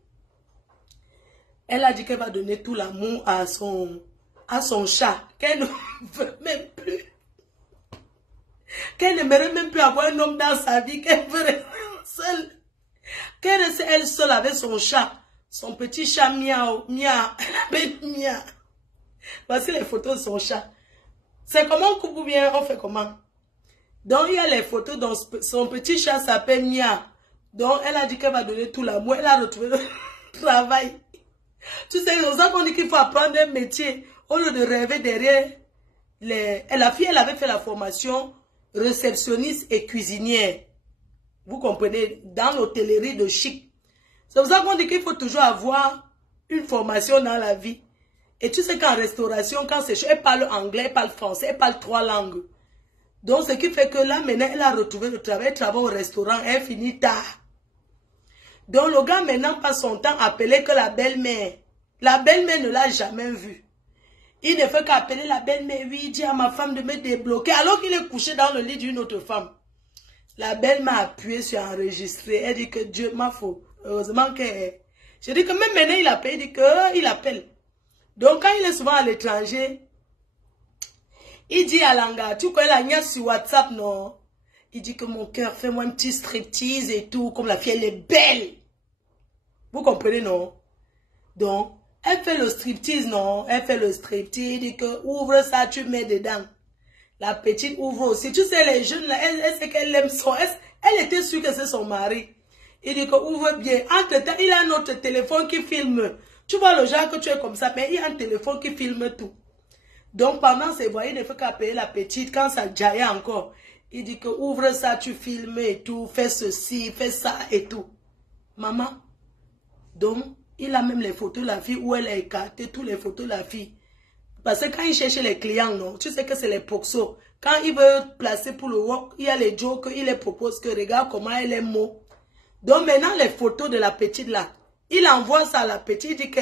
Elle a dit qu'elle va donner tout l'amour à son chat. Qu'elle ne veut même plus. Qu'elle n'aimerait même plus avoir un homme dans sa vie. Qu'elle veut rester seule. Qu'elle reste elle seule avec son chat. Son petit chat Miao. Mia. Elle appelle Mia. Voici les photos de son chat. C'est comment on coupe ou bien on fait comment? Donc il y a les photos dont son petit chat s'appelle Mia. Donc elle a dit qu'elle va donner tout l'amour. Elle a retrouvé le travail. Tu sais, c'est pour ça qu'on dit qu'il faut apprendre un métier. Au lieu de rêver derrière la fille, elle avait fait la formation réceptionniste et cuisinière. Vous comprenez? Dans l'hôtellerie de chic. C'est pour ça qu'on dit qu'il faut toujours avoir une formation dans la vie. Et tu sais qu'en restauration, quand c'est chaud, elle parle anglais, elle parle français, elle parle 3 langues. Donc, ce qui fait que là, maintenant, elle a retrouvé le travail. Elle travaille au restaurant, elle finit tard. Donc, le gars, maintenant, passe son temps à appeler que la belle-mère. La belle-mère ne l'a jamais vue. Il ne fait qu'appeler la belle-mère. Oui, il dit à ma femme de me débloquer, alors qu'il est couché dans le lit d'une autre femme. La belle-mère a appuyé sur enregistrer. Elle dit que Dieu m'a faux. Heureusement que... Je dis que même maintenant, il appelle. Il dit qu'il appelle. Donc, quand il est souvent à l'étranger, il dit à Langa, tu connais la niace sur WhatsApp, non? Il dit que mon cœur, fais-moi un petit striptease et tout, comme la fille, elle est belle. Vous comprenez, non? Donc, elle fait le striptease, non? Elle fait le striptease, il dit que ouvre ça, tu mets dedans. La petite ouvre aussi. Tu sais, les jeunes, là, elle sait qu'elle aime son... Elle était sûre que c'est son mari. Il dit que ouvre bien. Entre-temps, il a un autre téléphone qui filme. Tu vois le genre que tu es comme ça, mais il y a un téléphone qui filme tout. Donc, pendant ces voyages, il ne fait qu'appeler la petite, quand ça jaille encore. Il dit que ouvre ça, tu filmes et tout, fais ceci, fais ça et tout. Maman, donc, il a même les photos de la fille où elle a écarté toutes les photos de la fille. Parce que quand il cherche les clients, non, tu sais que c'est les proxos. Quand il veut placer pour le work, il y a les jokes, il les propose que regarde comment elle est mot. Donc maintenant, les photos de la petite là, il envoie ça à la petite, il dit que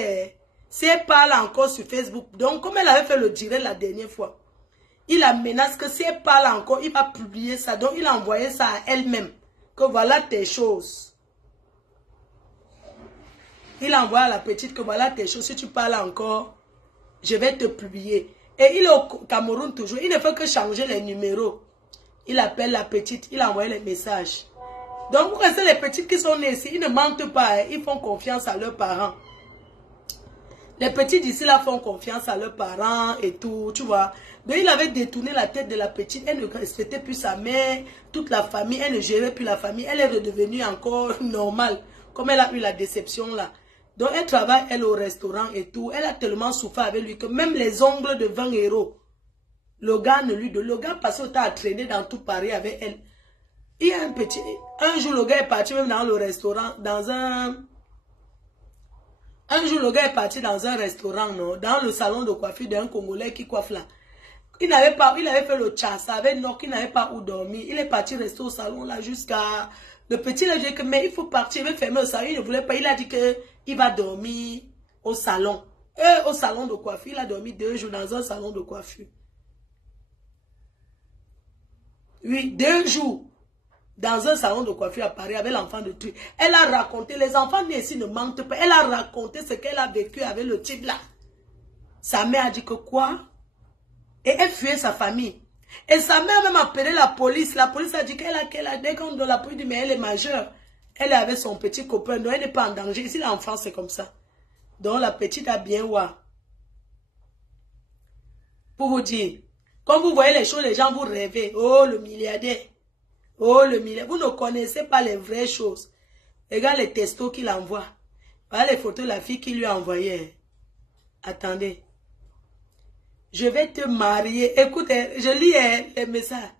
si elle parle encore sur Facebook, donc comme elle avait fait le direct la dernière fois, il la menace que si elle parle encore, il va publier ça. Donc il a envoyé ça à elle-même, que voilà tes choses. Il envoie à la petite que voilà tes choses, si tu parles encore, je vais te publier. Et il est au Cameroun toujours. Il ne fait que changer les numéros. Il appelle la petite. Il envoie les messages. Donc, vous connaissez les petites qui sont nées ici, ils ne mentent pas, hein. Ils font confiance à leurs parents. Les petits d'ici là font confiance à leurs parents et tout, tu vois. Donc, il avait détourné la tête de la petite, elle ne respectait plus sa mère, toute la famille, elle ne gérait plus la famille, elle est redevenue encore normale, comme elle a eu la déception là. Donc, elle travaille, elle, au restaurant et tout, elle a tellement souffert avec lui que même les ongles de 20 €, le gars ne lui donne. Le gars passait au temps à traîner dans tout Paris avec elle. Il y a un jour, le gars est parti même dans le restaurant, un jour, le gars est parti dans un restaurant, non, dans le salon de coiffure d'un Congolais qui coiffe là. Il avait fait le tchassa avec Noc, il n'avait pas où dormir. Il est parti rester au salon là jusqu'à... Le petit il a dit que, mais il faut partir, il veut fermer le salon, il ne voulait pas. Il a dit qu'il va dormir au salon. Au salon de coiffure, il a dormi 2 jours dans un salon de coiffure. Oui, 2 jours. Dans un salon de coiffure à Paris avec l'enfant de tuer. Elle a raconté, les enfants nés ici ne mentent pas. Elle a raconté ce qu'elle a vécu avec le type là. Sa mère a dit que quoi? Et elle fuyait sa famille. Et sa mère a même appelé la police. La police a dit qu'elle a dès qu'on donne la police dit mais elle est majeure. Elle est avec son petit copain, donc elle n'est pas en danger. Ici l'enfant c'est comme ça. Donc la petite a bien ouah. Pour vous dire, quand vous voyez les choses, les gens vous rêvez. Oh le milliardaire. Oh, le milliard. Vous ne connaissez pas les vraies choses. Regarde les textos qu'il envoie. Voilà les photos de la fille qui lui a envoyé. Attendez. Je vais te marier. Écoutez, je lis les messages.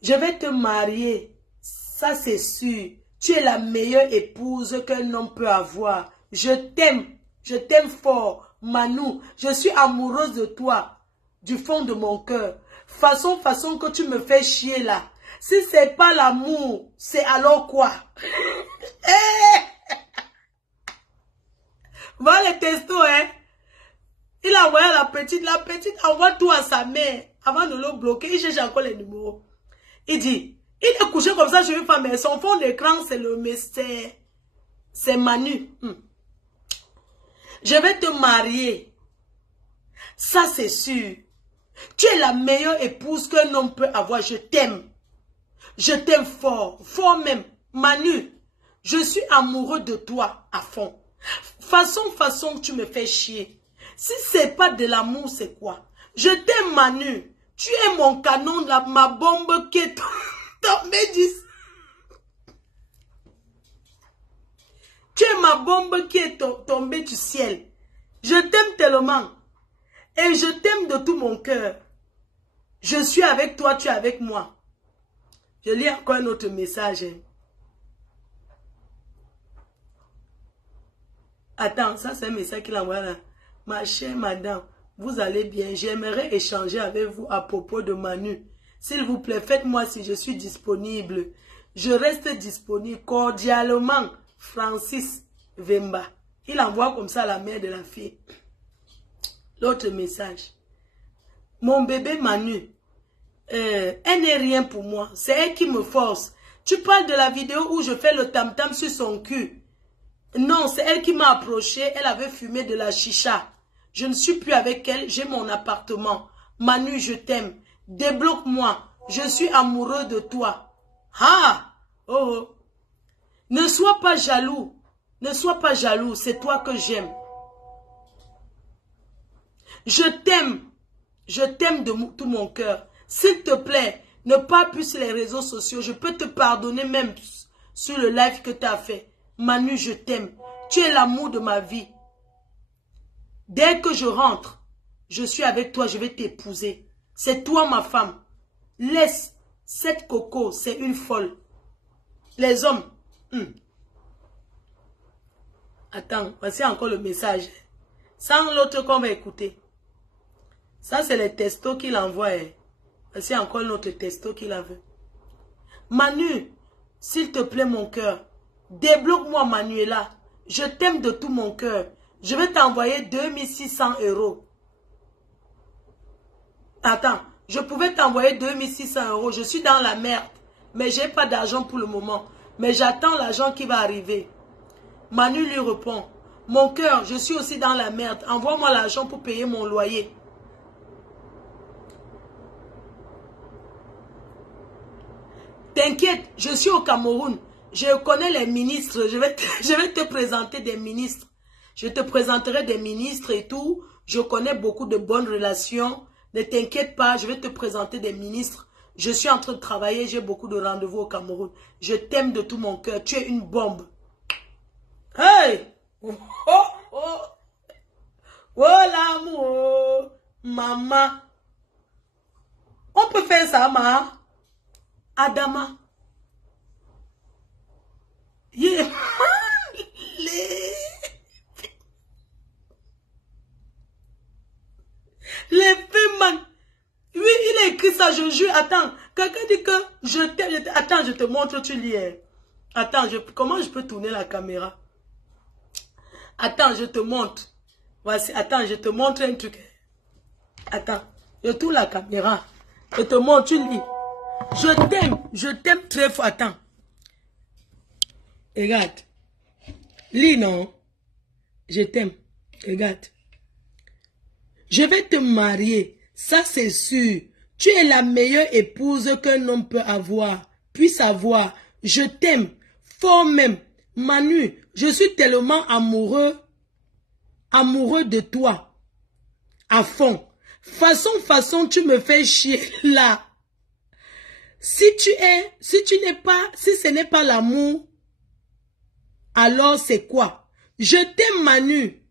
Je vais te marier. Ça, c'est sûr. Tu es la meilleure épouse qu'un homme peut avoir. Je t'aime. Je t'aime fort. Manu, je suis amoureuse de toi. Du fond de mon cœur. Façon que tu me fais chier là. Si c'est pas l'amour, c'est alors quoi? Voilà les textos, hein. Il a envoyé à la petite envoie tout à sa mère. Avant de le bloquer, il cherche encore les numéros. Il dit, il est couché comme ça sur une femme, mais son fond d'écran, c'est Manu. Je vais te marier. Ça, c'est sûr. Tu es la meilleure épouse qu'un homme peut avoir. Je t'aime. Je t'aime fort. Fort même. Manu, je suis amoureux de toi à fond. Façon que tu me fais chier. Si c'est pas de l'amour, c'est quoi? Je t'aime, Manu. Tu es mon canon, ma bombe qui est tombée du... Tu es ma bombe qui est tombée du ciel. Je t'aime tellement. Et je t'aime de tout mon cœur. Je suis avec toi, tu es avec moi. Je lis encore un autre message. Attends, ça c'est un message qu'il envoie là. Ma chère madame, vous allez bien. J'aimerais échanger avec vous à propos de Manu. S'il vous plaît, faites-moi si je suis disponible. Je reste disponible cordialement. Francis Vemba. Il envoie comme ça à la mère de la fille. L'autre message. Mon bébé Manu, elle n'est rien pour moi. C'est elle qui me force. Tu parles de la vidéo où je fais le tam-tam sur son cul. Non, c'est elle qui m'a approché. Elle avait fumé de la chicha. Je ne suis plus avec elle. J'ai mon appartement. Manu, je t'aime. Débloque-moi. Je suis amoureux de toi. Ah! Oh! Ne sois pas jaloux. Ne sois pas jaloux. C'est toi que j'aime. Je t'aime. Je t'aime de tout mon cœur. S'il te plaît, ne parle plus sur les réseaux sociaux. Je peux te pardonner même sur le live que tu as fait. Manu, je t'aime. Tu es l'amour de ma vie. Dès que je rentre, je suis avec toi, je vais t'épouser. C'est toi ma femme. Laisse cette coco, c'est une folle. Les hommes. Attends, voici encore le message. Sans l'autre qu'on va écouter. Ça, c'est les textos qu'il envoie. Voici encore notre texto qu'il avait. Manu, s'il te plaît mon cœur, débloque-moi Manuela. Je t'aime de tout mon cœur. Je vais t'envoyer 2600 €. Attends, je pouvais t'envoyer 2600 €. Je suis dans la merde. Mais j'ai pas d'argent pour le moment. Mais j'attends l'argent qui va arriver. Manu lui répond. Mon cœur, je suis aussi dans la merde. Envoie-moi l'argent pour payer mon loyer. T'inquiète, je suis au Cameroun. Je connais les ministres. Je vais te présenter des ministres. Je te présenterai des ministres et tout. Je connais beaucoup de bonnes relations. Ne t'inquiète pas, je vais te présenter des ministres. Je suis en train de travailler, j'ai beaucoup de rendez-vous au Cameroun. Je t'aime de tout mon cœur. Tu es une bombe. Hey! Oh, oh, oh. Oh l'amour, maman. On peut faire ça, ma. Adama. Yeah. Les femmes. Oui, il a écrit ça, je jure. Attends, quelqu'un dit que je t'aime. Attends, je te montre, tu lis. Attends, comment je peux tourner la caméra? Attends, je te montre. Voici, attends, je te montre un truc. Attends, je tourne la caméra. Je te montre, tu lis. Je t'aime très fort. Attends. Regarde. Lis, non? Je t'aime. Regarde. Je vais te marier. Ça, c'est sûr. Tu es la meilleure épouse qu'un homme peut avoir. Puisse avoir. Je t'aime. Fort même. Manu, je suis tellement amoureux. Amoureux de toi. À fond. Façon, tu me fais chier là. Si ce n'est pas l'amour, alors c'est quoi? Je t'aime, Manu.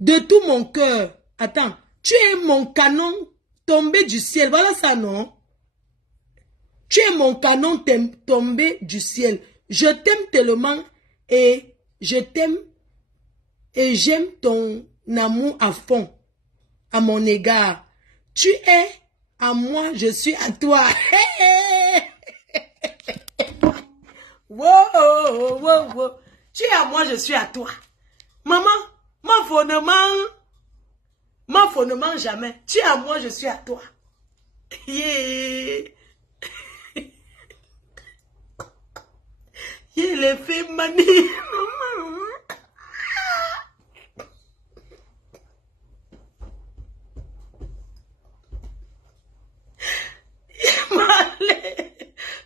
De tout mon cœur. Attends. Tu es mon canon tombé du ciel. Voilà ça, non? Tu es mon canon tombé du ciel. Je t'aime tellement et je t'aime et j'aime ton amour à fond, à mon égard. Tu es à moi, je suis à toi. Wow, wow, wow. Tu es à moi, je suis à toi. Maman, ma faux ne ment jamais. Tu es à moi, je suis à toi. Yeah. Yeah, les filles manie.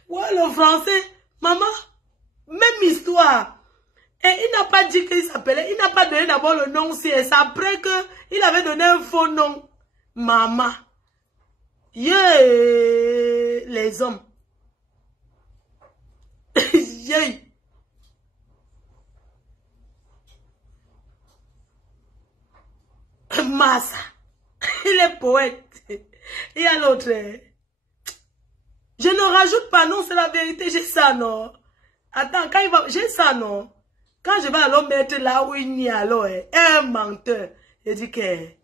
Ouais, le français. Maman, même histoire. Et il n'a pas dit qu'il s'appelait. Il n'a pas donné d'abord le nom, c'est après qu'il avait donné un faux nom. Maman. Yeah, les hommes. Yeah. Massa. Il est poète. Il y a l'autre. Je ne rajoute pas, non, c'est la vérité, j'ai ça, non. Attends, quand il va, j'ai ça, non. Quand je vais alors mettre là où il n'y a alors, un menteur, je dis que... Et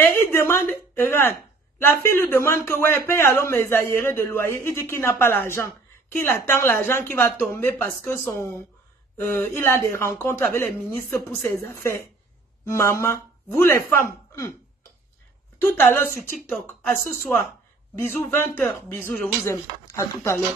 il demande, regarde, la fille lui demande que, ouais, paye alors mes arriérés de loyer. Il dit qu'il n'a pas l'argent, qu'il attend l'argent qui va tomber parce que il a des rencontres avec les ministres pour ses affaires. Maman, vous les femmes, tout à l'heure sur TikTok, à ce soir, bisous 20h, bisous, je vous aime, à tout à l'heure.